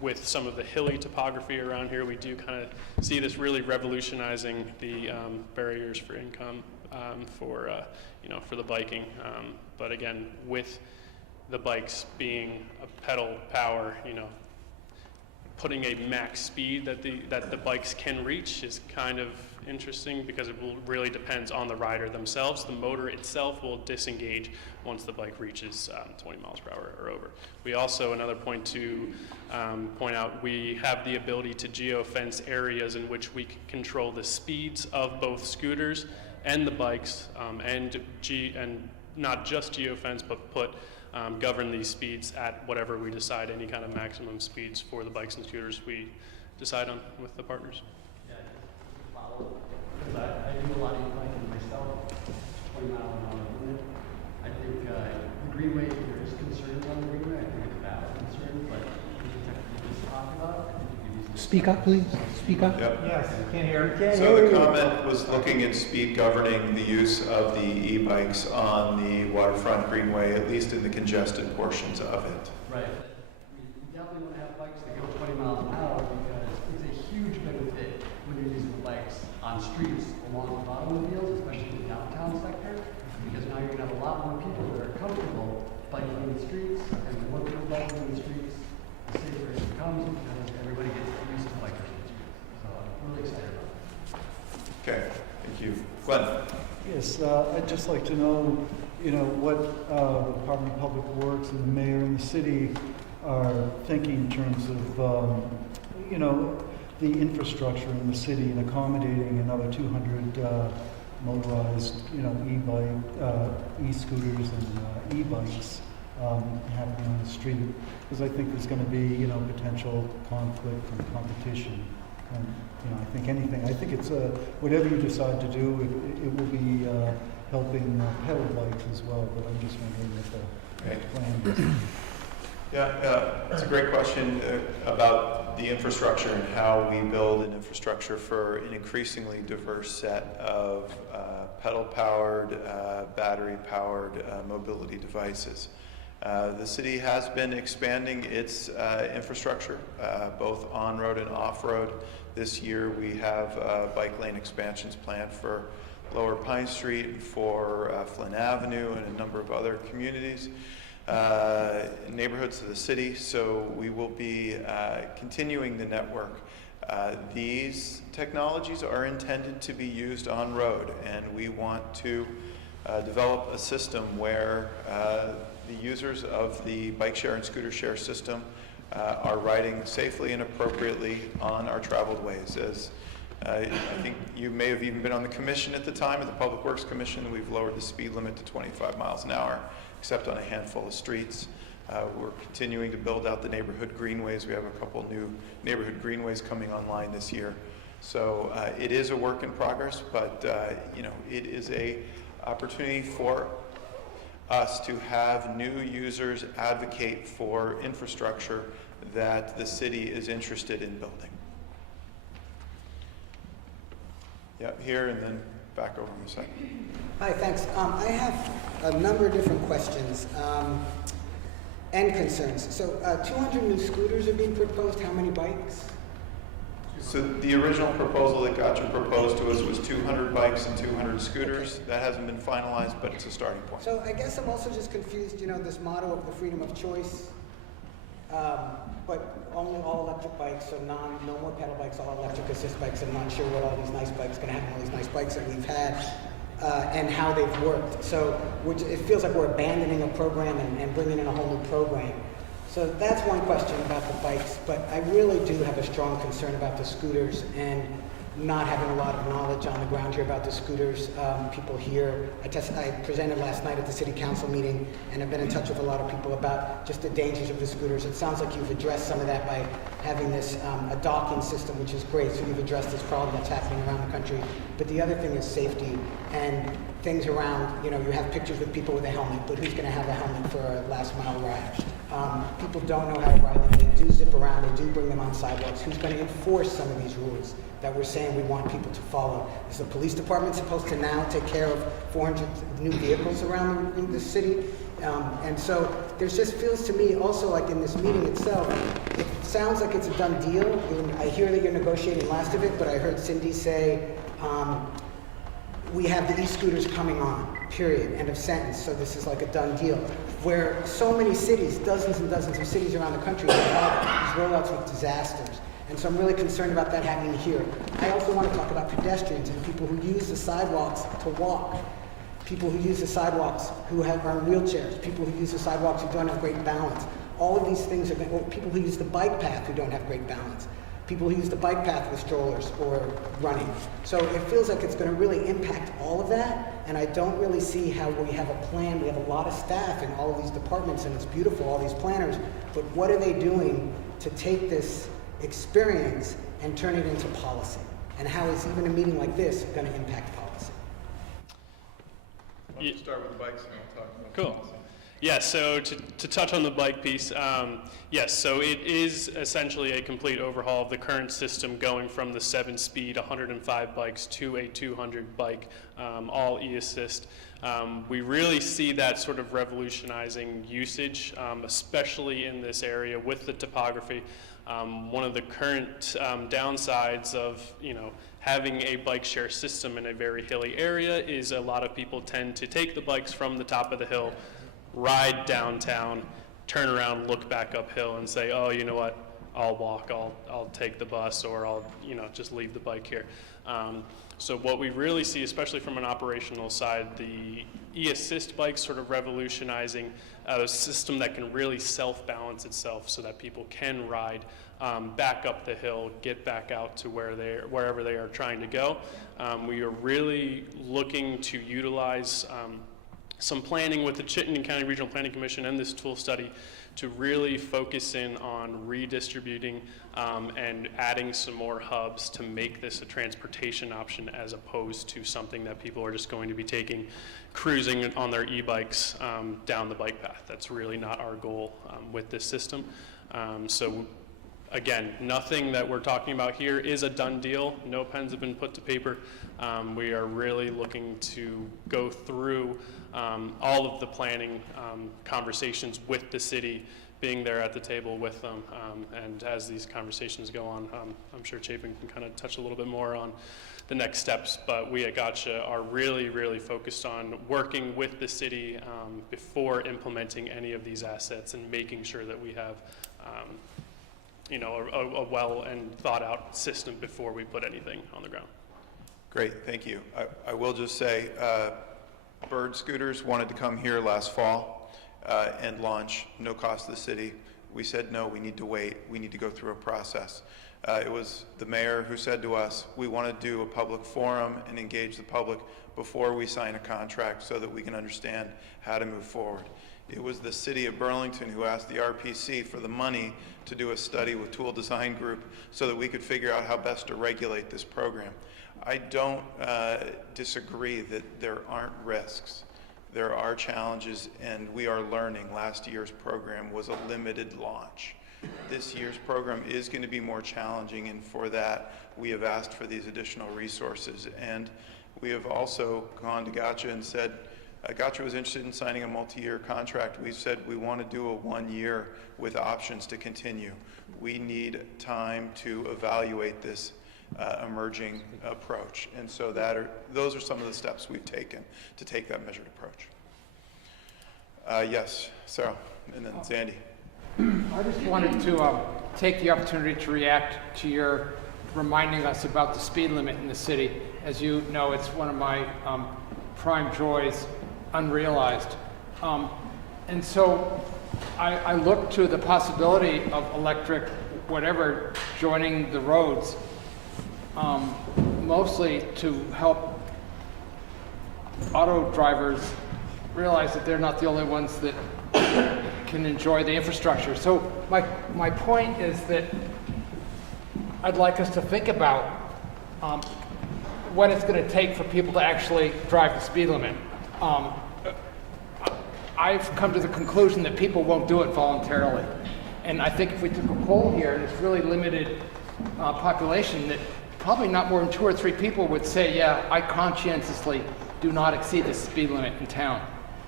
with some of the hilly topography around here, we do kind of see this really revolutionizing the barriers for income for the biking. But again, with the bikes being a pedal power, putting a max speed that the bikes can reach is kind of interesting, because it really depends on the rider themselves. The motor itself will disengage once the bike reaches 20 miles per hour or over. We also, another point to point out, we have the ability to geofence areas in which we can control the speeds of both scooters and the bikes, and not just geofence, but govern these speeds at whatever we decide, any kind of maximum speeds for the bikes and scooters we decide on with the partners. Yeah, just follow. Because I do a lot of e-biking myself, 20 mile an hour limit. I think the Greenway, there is concerns on the Greenway. I think it's a valid concern, but we just talked about it. Speak up, please. Speak up. Yep. Yes, can't hear you. So the comment was looking at speed governing the use of the e-bikes on the waterfront greenway, at least in the congested portions of it. Right. We definitely want to have bikes that go 20 miles an hour, because it's a huge benefit when you're using bikes on streets along the automobiles, especially in the downtown sector, because now you're going to have a lot more people that are comfortable biking in the streets, and the more people biking in the streets, the safer it becomes, because everybody gets used to bikers in the streets. So I'm really excited about it. Okay, thank you. Glenn? Yes, I'd just like to know, what the Department of Public Works and the mayor and the city are thinking in terms of, the infrastructure in the city and accommodating another 200 motorized, e-scooters and e-bikes happening on the street, because I think there's going to be, potential conflict and competition. And, I think it's whatever you decide to do, it will be helping pedal bikes as well, but I'm just wondering what the plan is. Yeah, that's a great question about the infrastructure and how we build an infrastructure for an increasingly diverse set of pedal-powered, battery-powered mobility devices. The city has been expanding its infrastructure, both on-road and off-road. This year we have bike lane expansions planned for Lower Pine Street, and for Flynn Avenue, and a number of other communities, neighborhoods of the city. So we will be continuing the network. These technologies are intended to be used on road, and we want to develop a system where the users of the bike share and scooter share system are riding safely and appropriately on our traveled ways. As I think you may have even been on the commission at the time, at the Public Works Commission. We've lowered the speed limit to 25 miles an hour, except on a handful of streets. We're continuing to build out the neighborhood greenways. We have a couple new neighborhood greenways coming online this year. So it is a work in progress, but you know, it is a opportunity for us to have new users advocate for infrastructure that the city is interested in building. Yeah, here and then back over on the side. Hi, thanks. I have a number of different questions and concerns. So 200 new scooters are being proposed. How many bikes? So the original proposal that got you proposed to us was 200 bikes and 200 scooters. Okay. That hasn't been finalized, but it's a starting point. So I guess I'm also just confused, you know, this motto of the freedom of choice, but only all electric bikes, so no more pedal bikes, all electric assist bikes. I'm not sure what all these nice bikes, going to have all these nice bikes that we've had and how they've worked. So it feels like we're abandoning a program and bringing in a whole new program. So that's one question about the bikes, but I really do have a strong concern about the scooters and not having a lot of knowledge on the ground here about the scooters. People here, I presented last night at the city council meeting, and I've been in touch with a lot of people about just the dangers of the scooters. It sounds like you've addressed some of that by having this a docking system, which is great. So you've addressed this problem that's happening around the country. But the other thing is safety and things around, you know, you have pictures with people with a helmet, but who's going to have a helmet for a last mile ride? People don't know how to ride them. They do zip around. They do bring them on sidewalks. Who's going to enforce some of these rules that we're saying we want people to follow? Is the police department supposed to now take care of 400 new vehicles around in the city? And so there's just feels to me also like in this meeting itself, it sounds like it's a done deal. I hear that you're negotiating last of it, but I heard Cindy say, we have the e-scooters coming on, period, end of sentence. So this is like a done deal. Where so many cities, dozens and dozens of cities around the country have had these rollouts with disasters. And so I'm really concerned about that happening here. I also want to talk about pedestrians and people who use the sidewalks to walk. People who use the sidewalks who are in wheelchairs. People who use the sidewalks who don't have great balance. All of these things are going, or people who use the bike path who don't have great balance. People who use the bike path with strollers or running. So it feels like it's going to really impact all of that, and I don't really see how we have a plan. We have a lot of staff in all of these departments, and it's beautiful, all these planners, but what are they doing to take this experience and turn it into policy? And how is even a meeting like this going to impact policy? Why don't you start with the bikes and I'll talk about Cool. policy. Yeah, so to touch on the bike piece, yes, so it is essentially a complete overhaul of the current system, going from the 7-speed 105 bikes to a 200 bike, all e-assist. We really see that sort of revolutionizing usage, especially in this area with the topography. One of the current downsides of, you know, having a bike share system in a very hilly area is a lot of people tend to take the bikes from the top of the hill, ride downtown, turn around, look back uphill and say, oh, you know what, I'll walk, I'll take the bus, or I'll, you know, just leave the bike here. So what we really see, especially from an operational side, the e-assist bikes sort of revolutionizing a system that can really self-balance itself so that people can ride back up the hill, get back out to wherever they are trying to go. We are really looking to utilize some planning with the Chittenden County Regional Planning Commission and this tool study to really focus in on redistributing and adding some more hubs to make this a transportation option as opposed to something that people are just going to be taking, cruising on their e-bikes down the bike path. That's really not our goal with this system. So again, nothing that we're talking about here is a done deal. No pens have been put to paper. We are really looking to go through all of the planning conversations with the city being there at the table with them. And as these conversations go on, I'm sure Chapin can kind of touch a little bit more on the next steps, but we at Gotcha are really, really focused on working with the city before implementing any of these assets and making sure that we have a well and thought out system before we put anything on the ground. Great, thank you. I will just say, Bird Scooters wanted to come here last fall and launch, no cost to the city. We said, no, we need to wait. We need to go through a process. It was the mayor who said to us, we want to do a public forum and engage the public before we sign a contract so that we can understand how to move forward. It was the city of Burlington who asked the RPC for the money to do a study with Tool Design Group so that we could figure out how best to regulate this program. I don't disagree that there aren't risks. There are challenges, and we are learning. Last year's program was a limited launch. This year's program is going to be more challenging, and for that, we have asked for these additional resources. And we have also gone to Gotcha and said, Gotcha was interested in signing a multi-year contract. We said we want to do a 1 year with options to continue. We need time to evaluate this emerging approach. And so those are some of the steps we've taken to take that measured approach. Yes, Sarah, and then Sandy. I just wanted to take the opportunity to react to your reminding us about the speed limit in the city. As you know, it's one of my prime joys, unrealized. And so I look to the possibility of electric, whatever, joining the roads, mostly to help auto drivers realize that they're not the only ones that can enjoy the infrastructure. So my point is that I'd like us to think about what it's going to take for people to actually drive the speed limit. I've come to the conclusion that people won't do it voluntarily. And I think if we took a poll here, and it's really limited population, that probably not more than 2 or 3 people would say, yeah, I conscientiously do not exceed the speed limit in town.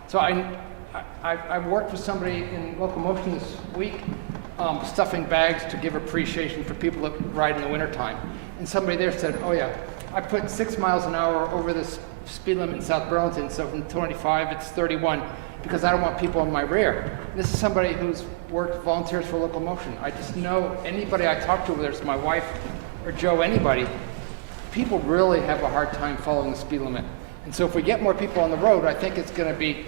So I worked with somebody in locomotion this week, stuffing bags to give appreciation for people that ride in the wintertime. And somebody there said, oh yeah, I put 6 miles an hour over the speed limit in South Burlington, so from 25 it's 31, because I don't want people in my rear. This is somebody who's worked volunteers for locomotion. I just know anybody I talk to, whether it's my wife or Joe, anybody, people really have a hard time following the speed limit. And so if we get more people on the road, I think it's going to be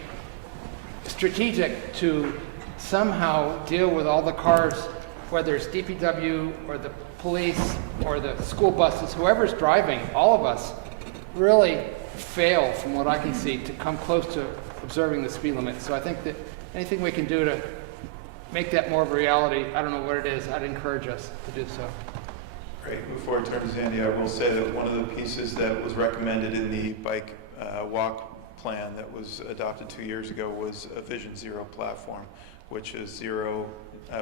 strategic to somehow deal with all the cars, whether it's DPW or the police or the school buses, whoever's driving, all of us really fail, from what I can see, to come close to observing the speed limit. So I think that anything we can do to make that more of a reality, I don't know what it is, I'd encourage us to do so. Great. Before I turn to Sandy, I will say that one of the pieces that was recommended in the bike walk plan that was adopted 2 years ago was a Vision Zero platform, which is 0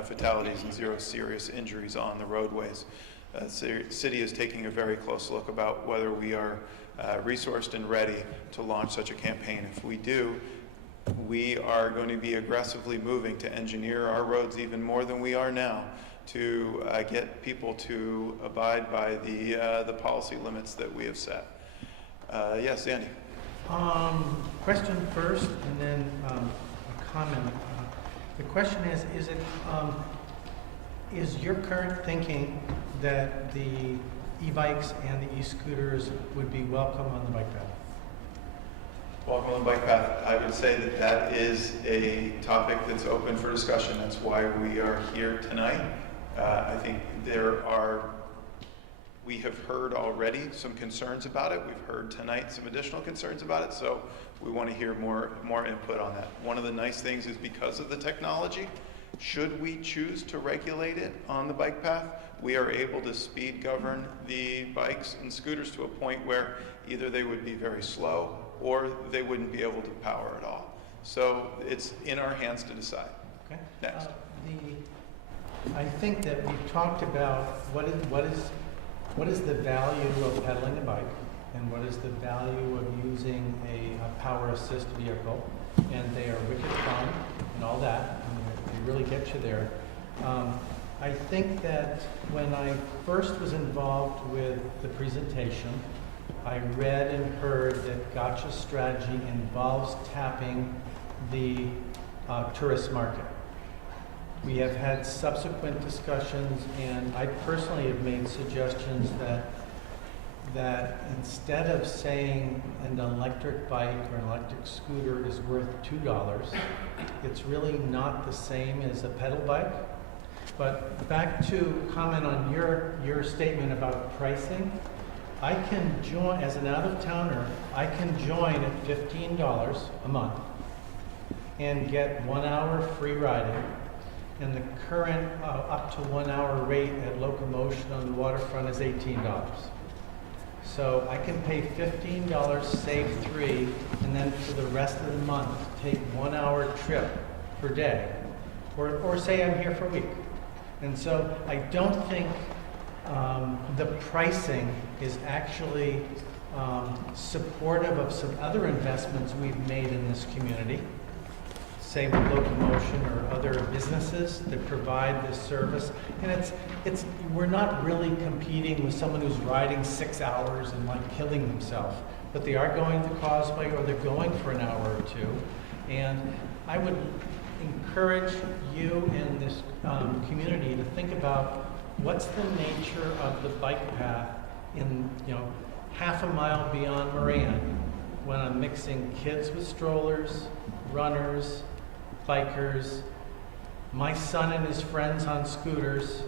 fatalities and 0 serious injuries on the roadways. The city is taking a very close look about whether we are resourced and ready to launch such a campaign. If we do, we are going to be aggressively moving to engineer our roads even more than we are now to get people to abide by the policy limits that we have set. Yes, Andy. Question first, and then a comment. The question is your current thinking that the e-bikes and the e-scooters would be welcome on the bike path? Welcome on the bike path. I would say that that is a topic that's open for discussion. That's why we are here tonight. I think we have heard already some concerns about it. We've heard tonight some additional concerns about it, so we want to hear more input on that. One of the nice things is because of the technology, should we choose to regulate it on the bike path, we are able to speed govern the bikes and scooters to a point where either they would be very slow or they wouldn't be able to power at all. So it's in our hands to decide. Okay. Next. I think that we've talked about what is the value of pedaling a bike, and what is the value of using a power assist vehicle, and they are wicked fun and all that, and really get you there. I think that when I first was involved with the presentation, I read and heard that Gotcha's strategy involves tapping the tourist market. We have had subsequent discussions, and I personally have made suggestions that instead of saying an electric bike or an electric scooter is worth $2, it's really not the same as a pedal bike. But back to comment on your statement about pricing, I can join, as an out-of-towner, I can join at $15 a month and get 1 hour free riding, and the current up to 1 hour rate at Locomotion on the waterfront is $18. So I can pay $15, save $3, and then for the rest of the month, take 1 hour trip per day, or say I'm here for a week. And so I don't think the pricing is actually supportive of some other investments we've made in this community, say with Locomotion or other businesses that provide this service. And we're not really competing with someone who's riding 6 hours and like killing themselves, but they are going to Causeway or they're going for an hour or two. And I would encourage you in this community to think about what's the nature of the bike path in, half a mile beyond Moran, when I'm mixing kids with strollers, runners, bikers, my son and his friends on scooters,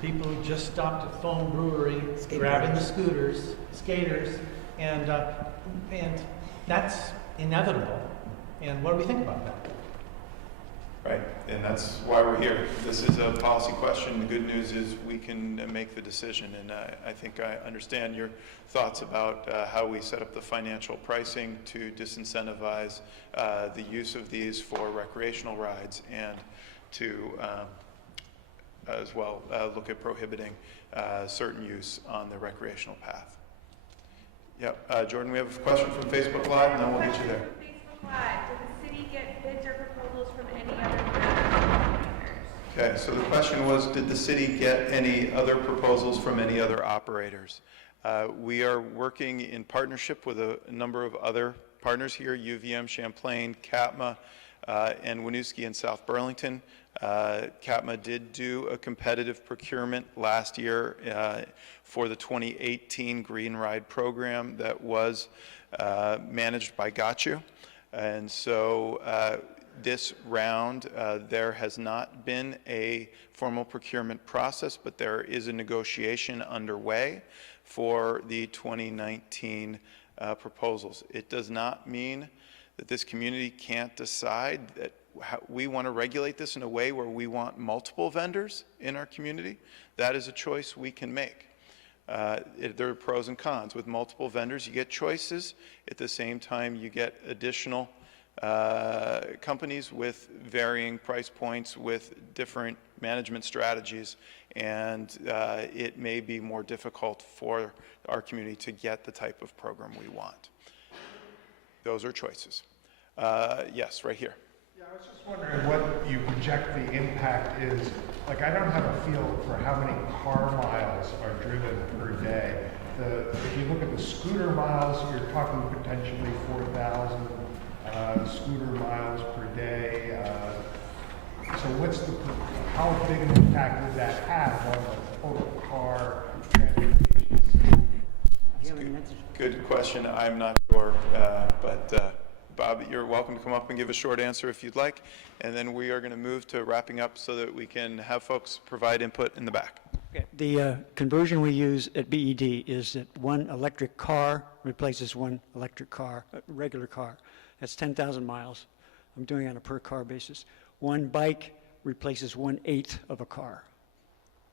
people who just stopped at Foam Brewery, grabbing the scooters, skaters, and that's inevitable. And what do we think about that? Right, and that's why we're here. This is a policy question. The good news is we can make the decision, and I think I understand your thoughts about how we set up the financial pricing to disincentivize the use of these for recreational rides, and to as well look at prohibiting certain use on the recreational path. Yep, Jordan, we have a question from Facebook Live, and then we'll get you there. Facebook Live, did the city get bids or proposals from any other operators? Okay, so the question was, did the city get any other proposals from any other operators? We are working in partnership with a number of other partners here, UVM, Champlain, CATMA, and Winooski in South Burlington. CATMA did do a competitive procurement last year for the 2018 Greenride program that was managed by Gotcha. And so this round, there has not been a formal procurement process, but there is a negotiation underway for the 2019 proposals. It does not mean that this community can't decide that we want to regulate this in a way where we want multiple vendors in our community. That is a choice we can make. There are pros and cons. With multiple vendors, you get choices. At the same time, you get additional companies with varying price points, with different management strategies, and it may be more difficult for our community to get the type of program we want. Those are choices. Yes, right here. Yeah, I was just wondering what you project the impact is. Like, I don't have a feel for how many car miles are driven per day. If you look at the scooter miles, you're talking potentially 4,000 scooter miles per day. So how big an impact would that have on the total car transportation? Good question. I'm not sure, but Bob, you're welcome to come up and give a short answer if you'd like, and then we are going to move to wrapping up so that we can have folks provide input in the back. Okay. The conversion we use at BED is that one electric car replaces one electric car, regular car. That's 10,000 miles. I'm doing it on a per car basis. One bike replaces 1/8 of a car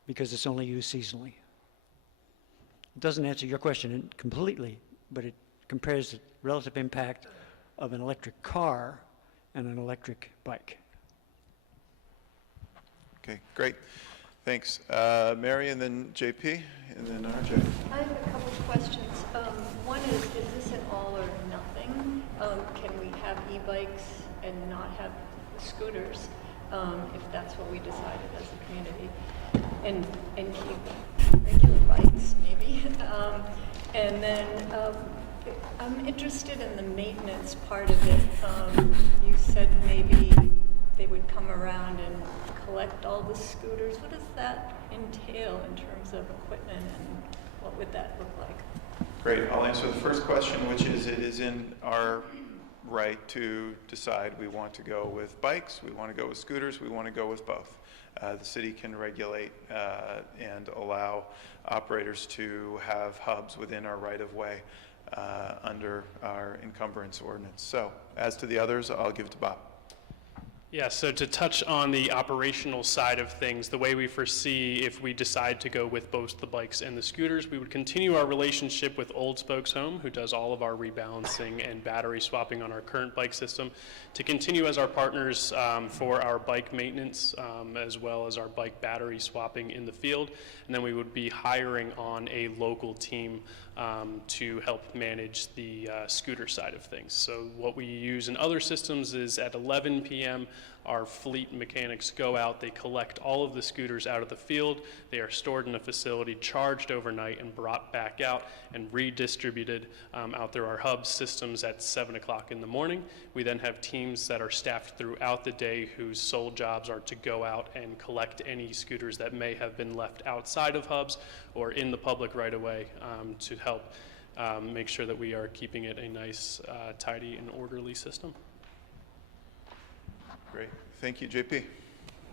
because it's only used seasonally. It doesn't answer your question completely, but it compares the relative impact of an electric car and an electric bike. Okay, great. Thanks. Mary, and then JP, and then RJ. I have a couple of questions. One is this an all or nothing? Can we have e-bikes and not have scooters? if that's what we decided as a community, and keep regular bikes maybe. And then I'm interested in the maintenance part of it. You said maybe they would come around and collect all the scooters. What does that entail in terms of equipment, and what would that look like? Great. I'll answer the first question, which is it is in our right to decide we want to go with bikes, we want to go with scooters, we want to go with both. The city can regulate and allow operators to have hubs within our right-of-way under our encumbrance ordinance. So as to the others, I'll give it to Bob. Yeah, so to touch on the operational side of things, the way we foresee if we decide to go with both the bikes and the scooters, we would continue our relationship with Old Spokes Home, who does all of our rebalancing and battery swapping on our current bike system, to continue as our partners for our bike maintenance, as well as our bike battery swapping in the field. And then we would be hiring on a local team to help manage the scooter side of things. So what we use in other systems is at 11 p.m. our fleet mechanics go out, they collect all of the scooters out of the field, they are stored in a facility, charged overnight, and brought back out and redistributed out through our hub systems at 7 o'clock in the morning. We then have teams that are staffed throughout the day whose sole jobs are to go out and collect any scooters that may have been left outside of hubs or in the public right away to help make sure that we are keeping it a nice, tidy, and orderly system. Great. Thank you, JP.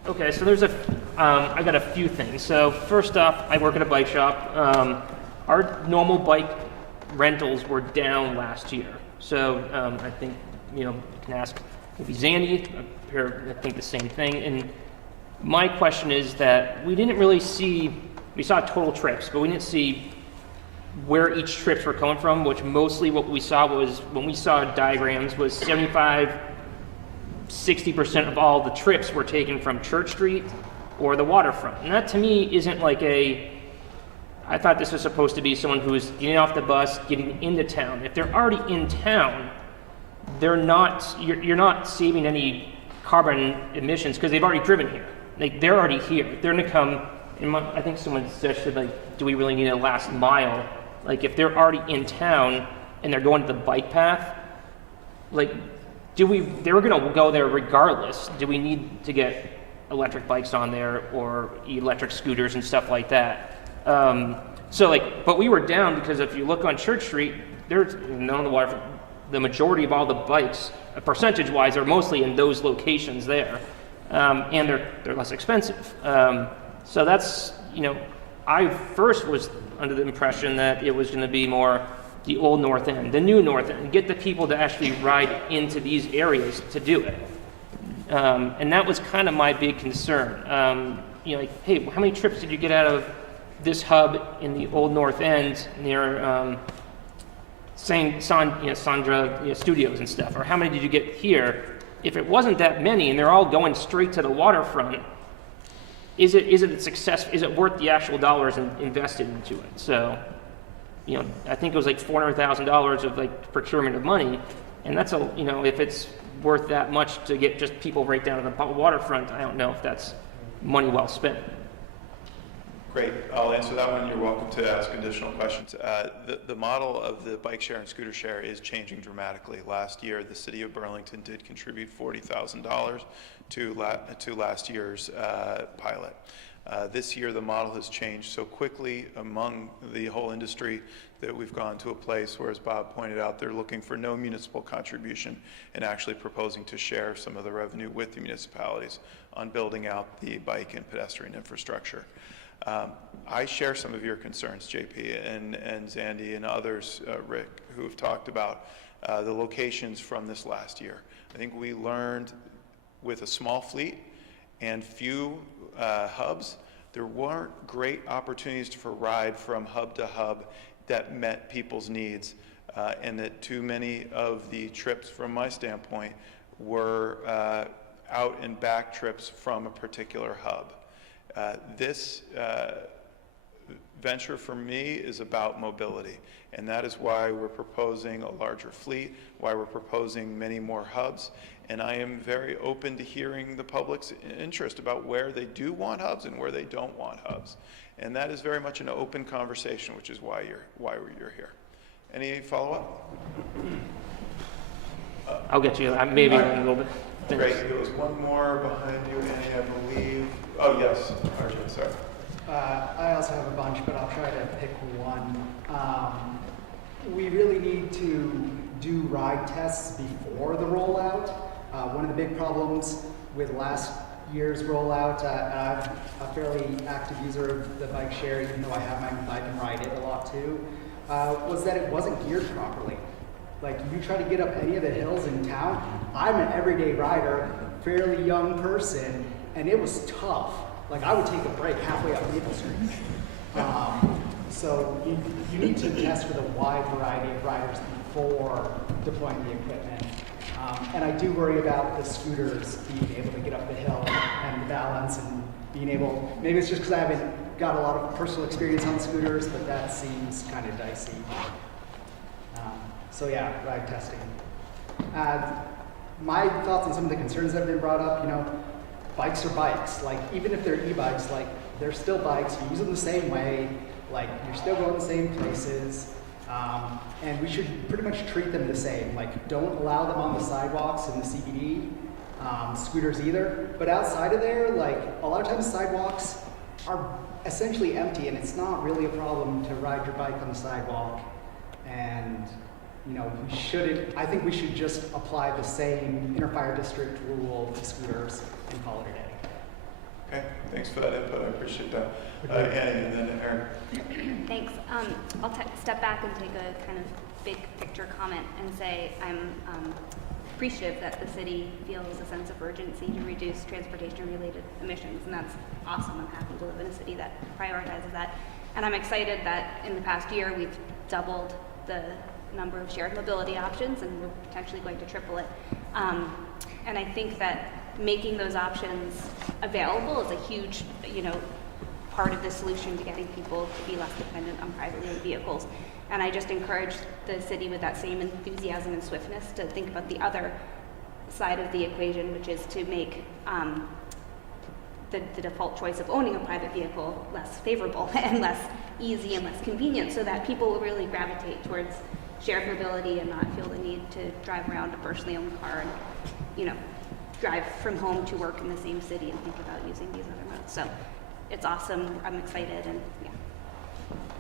Okay, so there's I got a few things. So first off, I work at a bike shop. Our normal bike rentals were down last year. So I think, you can ask maybe Zandy, I think the same thing. And my question is that we didn't really see, we saw total trips, but we didn't see where each trips were coming from, which mostly what we saw was, when we saw diagrams, was 60% of all the trips were taken from Church Street or the waterfront. And that to me isn't like I thought this was supposed to be someone who is getting off the bus, getting into town. If they're already in town, you're not saving any carbon emissions because they've already driven here. Like, they're already here. They're gonna come, I think someone suggested, like, do we really need a last mile? Like, if they're already in town and they're going to the bike path, like, they were going to go there regardless. Do we need to get electric bikes on there or electric scooters and stuff like that? But we were down because if you look on Church Street, there's none of the water. The majority of all the bikes, percentage-wise, are mostly in those locations there, and they're less expensive. So that's, I first was under the impression that it was going to be more the old North End, the new North End, get the people to actually ride into these areas to do it. And that was kind of my big concern. Hey, how many trips did you get out of this hub in the old North End near Sandra Studios and stuff? Or how many did you get here? If it wasn't that many and they're all going straight to the waterfront, is it a success? Is it worth the actual dollars invested into it? So, I think it was like $400,000 of procurement of money, and that's if it's worth that much to get just people right down to the waterfront, I don't know if that's money well spent. Great. I'll answer that one. You're welcome to ask additional questions. The model of the bike share and scooter share is changing dramatically. Last year, the city of Burlington did contribute $40,000 to last year's pilot. This year, the model has changed so quickly among the whole industry that we've gone to a place where, as Bob pointed out, they're looking for no municipal contribution and actually proposing to share some of the revenue with the municipalities on building out the bike and pedestrian infrastructure. I share some of your concerns, JP, and Zandy and others, Rick, who have talked about the locations from this last year. I think we learned with a small fleet and few hubs, there weren't great opportunities for ride from hub to hub that met people's needs, and that too many of the trips, from my standpoint, were out and back trips from a particular hub. This venture for me is about mobility, and that is why we're proposing a larger fleet, why we're proposing many more hubs, And I am very open to hearing the public's interest about where they do want hubs and where they don't want hubs. And that is very much an open conversation, which is why you're here. Any follow-up? I'll get you, maybe a little bit. Great. There was one more behind you, Annie, I believe. Oh, yes. RJ, sorry. I also have a bunch, but I'll try to pick one. We really need to do ride tests before the rollout. One of the big problems with last year's rollout, I'm a fairly active user of the bike share, even though I have my own bike and ride it a lot too, was that it wasn't geared properly. Like, you try to get up any of the hills in town, I'm an everyday rider, fairly young person, and it was tough. Like, I would take a break halfway up Maple Street. So you need to test with a wide variety of riders before deploying the equipment. And I do worry about the scooters being able to get up the hill and balance and being able, maybe it's just because I haven't got a lot of personal experience on scooters, but that seems kind of dicey. So yeah, ride testing. My thoughts on some of the concerns that have been brought up, bikes are bikes. Like, even if they're e-bikes, like, they're still bikes, you use them the same way, like, you're still going the same places. And we should pretty much treat them the same. Like, don't allow them on the sidewalks in the CBD, scooters either. But outside of there, like, a lot of times sidewalks are essentially empty, and it's not really a problem to ride your bike on the sidewalk. And, we shouldn't, I think we should just apply the same inter-fire district rule to scooters and call it a day. Okay, thanks for that input. I appreciate that. Annie, and then Aaron. Thanks. I'll step back and take a kind of big picture comment and say I'm appreciative that the city feels a sense of urgency to reduce transportation-related emissions, and that's awesome. I'm happy to live in a city that prioritizes that. And I'm excited that in the past year we've doubled the number of shared mobility options, and we're potentially going to triple it. And I think that making those options available is a huge, part of the solution to getting people to be less dependent on privately owned vehicles. And I just encourage the city with that same enthusiasm and swiftness to think about the other side of the equation, which is to make the default choice of owning a private vehicle less favorable and less easy and less convenient, so that people will really gravitate towards shared mobility and not feel the need to drive around a personally owned car and, drive from home to work in the same city and think about using these other modes. So it's awesome. I'm excited, and yeah.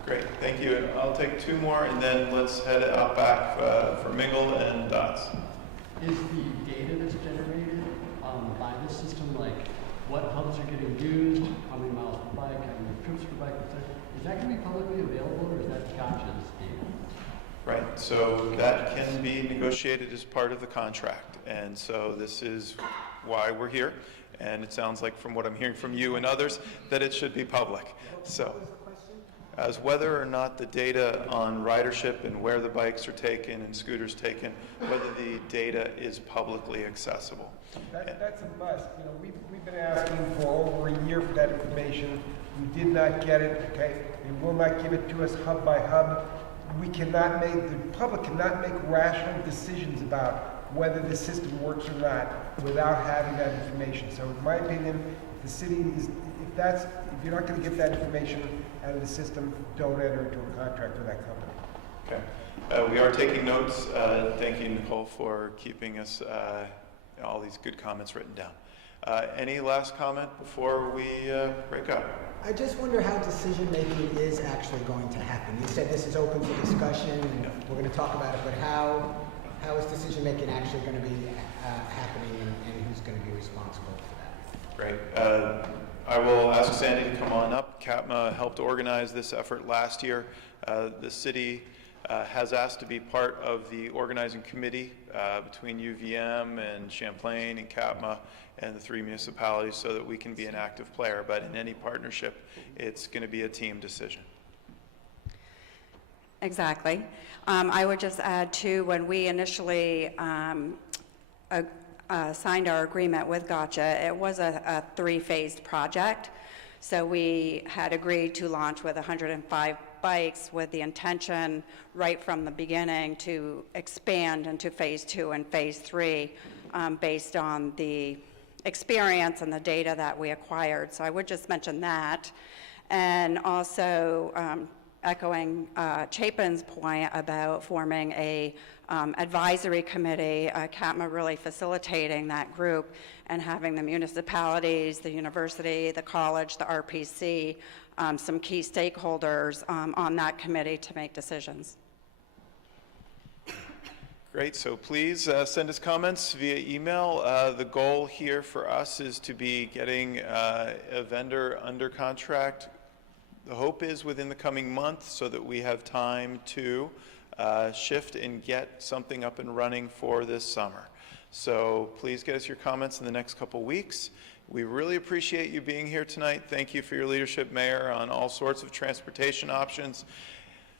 Great, thank you. And I'll take two more, and then let's head out back for Mingle and Dots. Is the data that's generated by this system, like what hubs are getting used, how many miles per bike, how many trips per bike, etc., is that going to be publicly available, or is that Gotcha's data? Right, so that can be negotiated as part of the contract. And so this is why we're here. And it sounds like, from what I'm hearing from you and others, that it should be public. So, as whether or not the data on ridership and where the bikes are taken and scooters taken, whether the data is publicly accessible. That's a must. We've been asking for over a year for that information. We did not get it. Okay, they will not give it to us hub by hub. The public cannot make rational decisions about whether the system works or not without having that information. So in my opinion, if the city is, if you're not going to get that information out of the system, don't enter into a contract with that company. Okay. We are taking notes. Thank you, Nicole, for keeping us all these good comments written down. Any last comment before we break up? I just wonder how decision-making is actually going to happen. You said this is open for discussion, and we're going to talk about it, but how is decision-making actually going to be happening, and who's going to be responsible for that? Great. I will ask Sandy to come on up. CATMA helped organize this effort last year. The city has asked to be part of the organizing committee between UVM and Champlain and CATMA and the three municipalities, so that we can be an active player. But in any partnership, it's going to be a team decision. Exactly. I would just add, too, when we initially signed our agreement with Gotcha, it was a three-phased project. So we had agreed to launch with 105 bikes with the intention right from the beginning to expand into phase 2 and phase 3 based on the experience and the data that we acquired. So I would just mention that. And also echoing Chapin's point about forming a advisory committee, CATMA really facilitating that group and having the municipalities, the university, the college, the RPC, some key stakeholders on that committee to make decisions. Great, so please send us comments via email. The goal here for us is to be getting a vendor under contract. The hope is within the coming month so that we have time to shift and get something up and running for this summer. So please get us your comments in the next couple weeks. We really appreciate you being here tonight. Thank you for your leadership, Mayor, on all sorts of transportation options.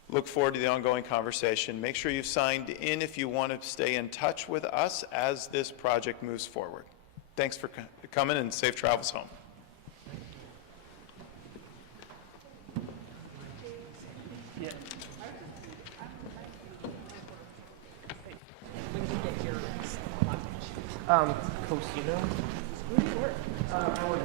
Look forward to the ongoing conversation. Make sure you've signed in if you want to stay in touch with us as this project moves forward. Thanks for coming and safe travels home. Yeah. Cosino? Where do you work? I work